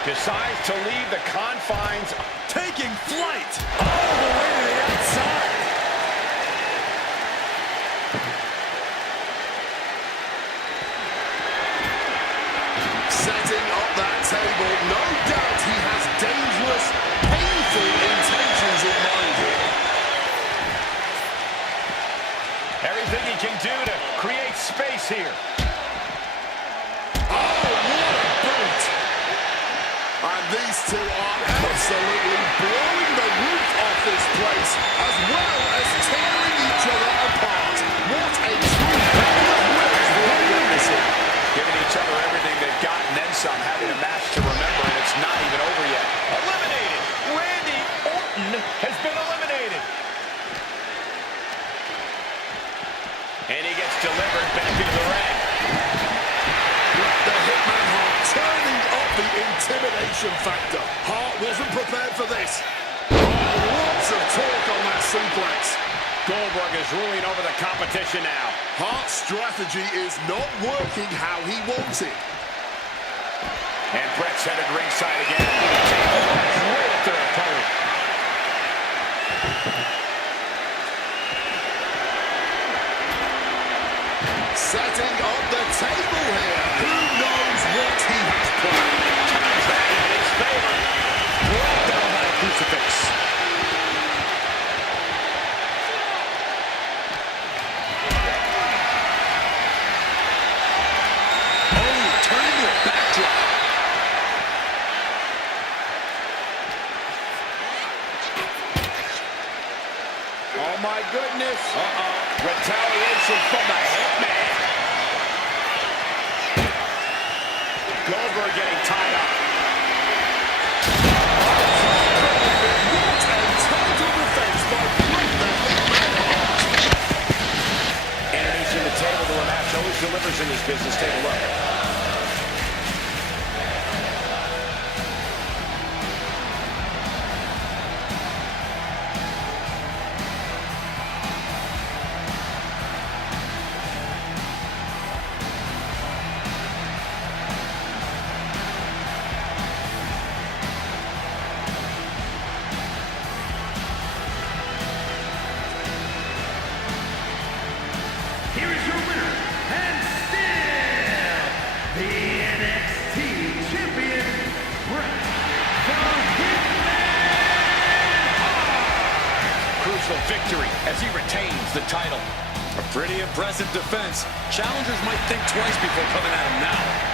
Decides to leave the confines, Taking flight. All the way to the outside. Setting up that table. No doubt he has dangerous, painful intentions in mind here. everything he can do to create space here. Oh, what a boot! And these two are absolutely blowing the roof off this place, as well as tearing each other apart. What a true battle of wills we're witnessing. Giving each other everything they've got and then some, having a match to remember, and it's not even over yet. Eliminated! Randy Orton has been eliminated. And he gets delivered back into the ring. The Hitman Hart turning up the intimidation factor. Hart wasn't prepared for this. Oh, lots of talk on that suplex. Goldberg is ruling over the competition now. Hart's strategy is not working how he wants it. And Brett's headed ringside again. Right at their opponent. Setting up the table here. Who knows what he has planned? Turns that in his favor. Right down by a crucifix. Oh my goodness. Retaliation from the Hitman. Goldberg getting tied up. What a total defense by Bret the Hitman Hart. Introducing the table to a match always delivers in this business. Take a look. victory as he retains the title. A pretty impressive defense. Challengers might think twice before coming at him now.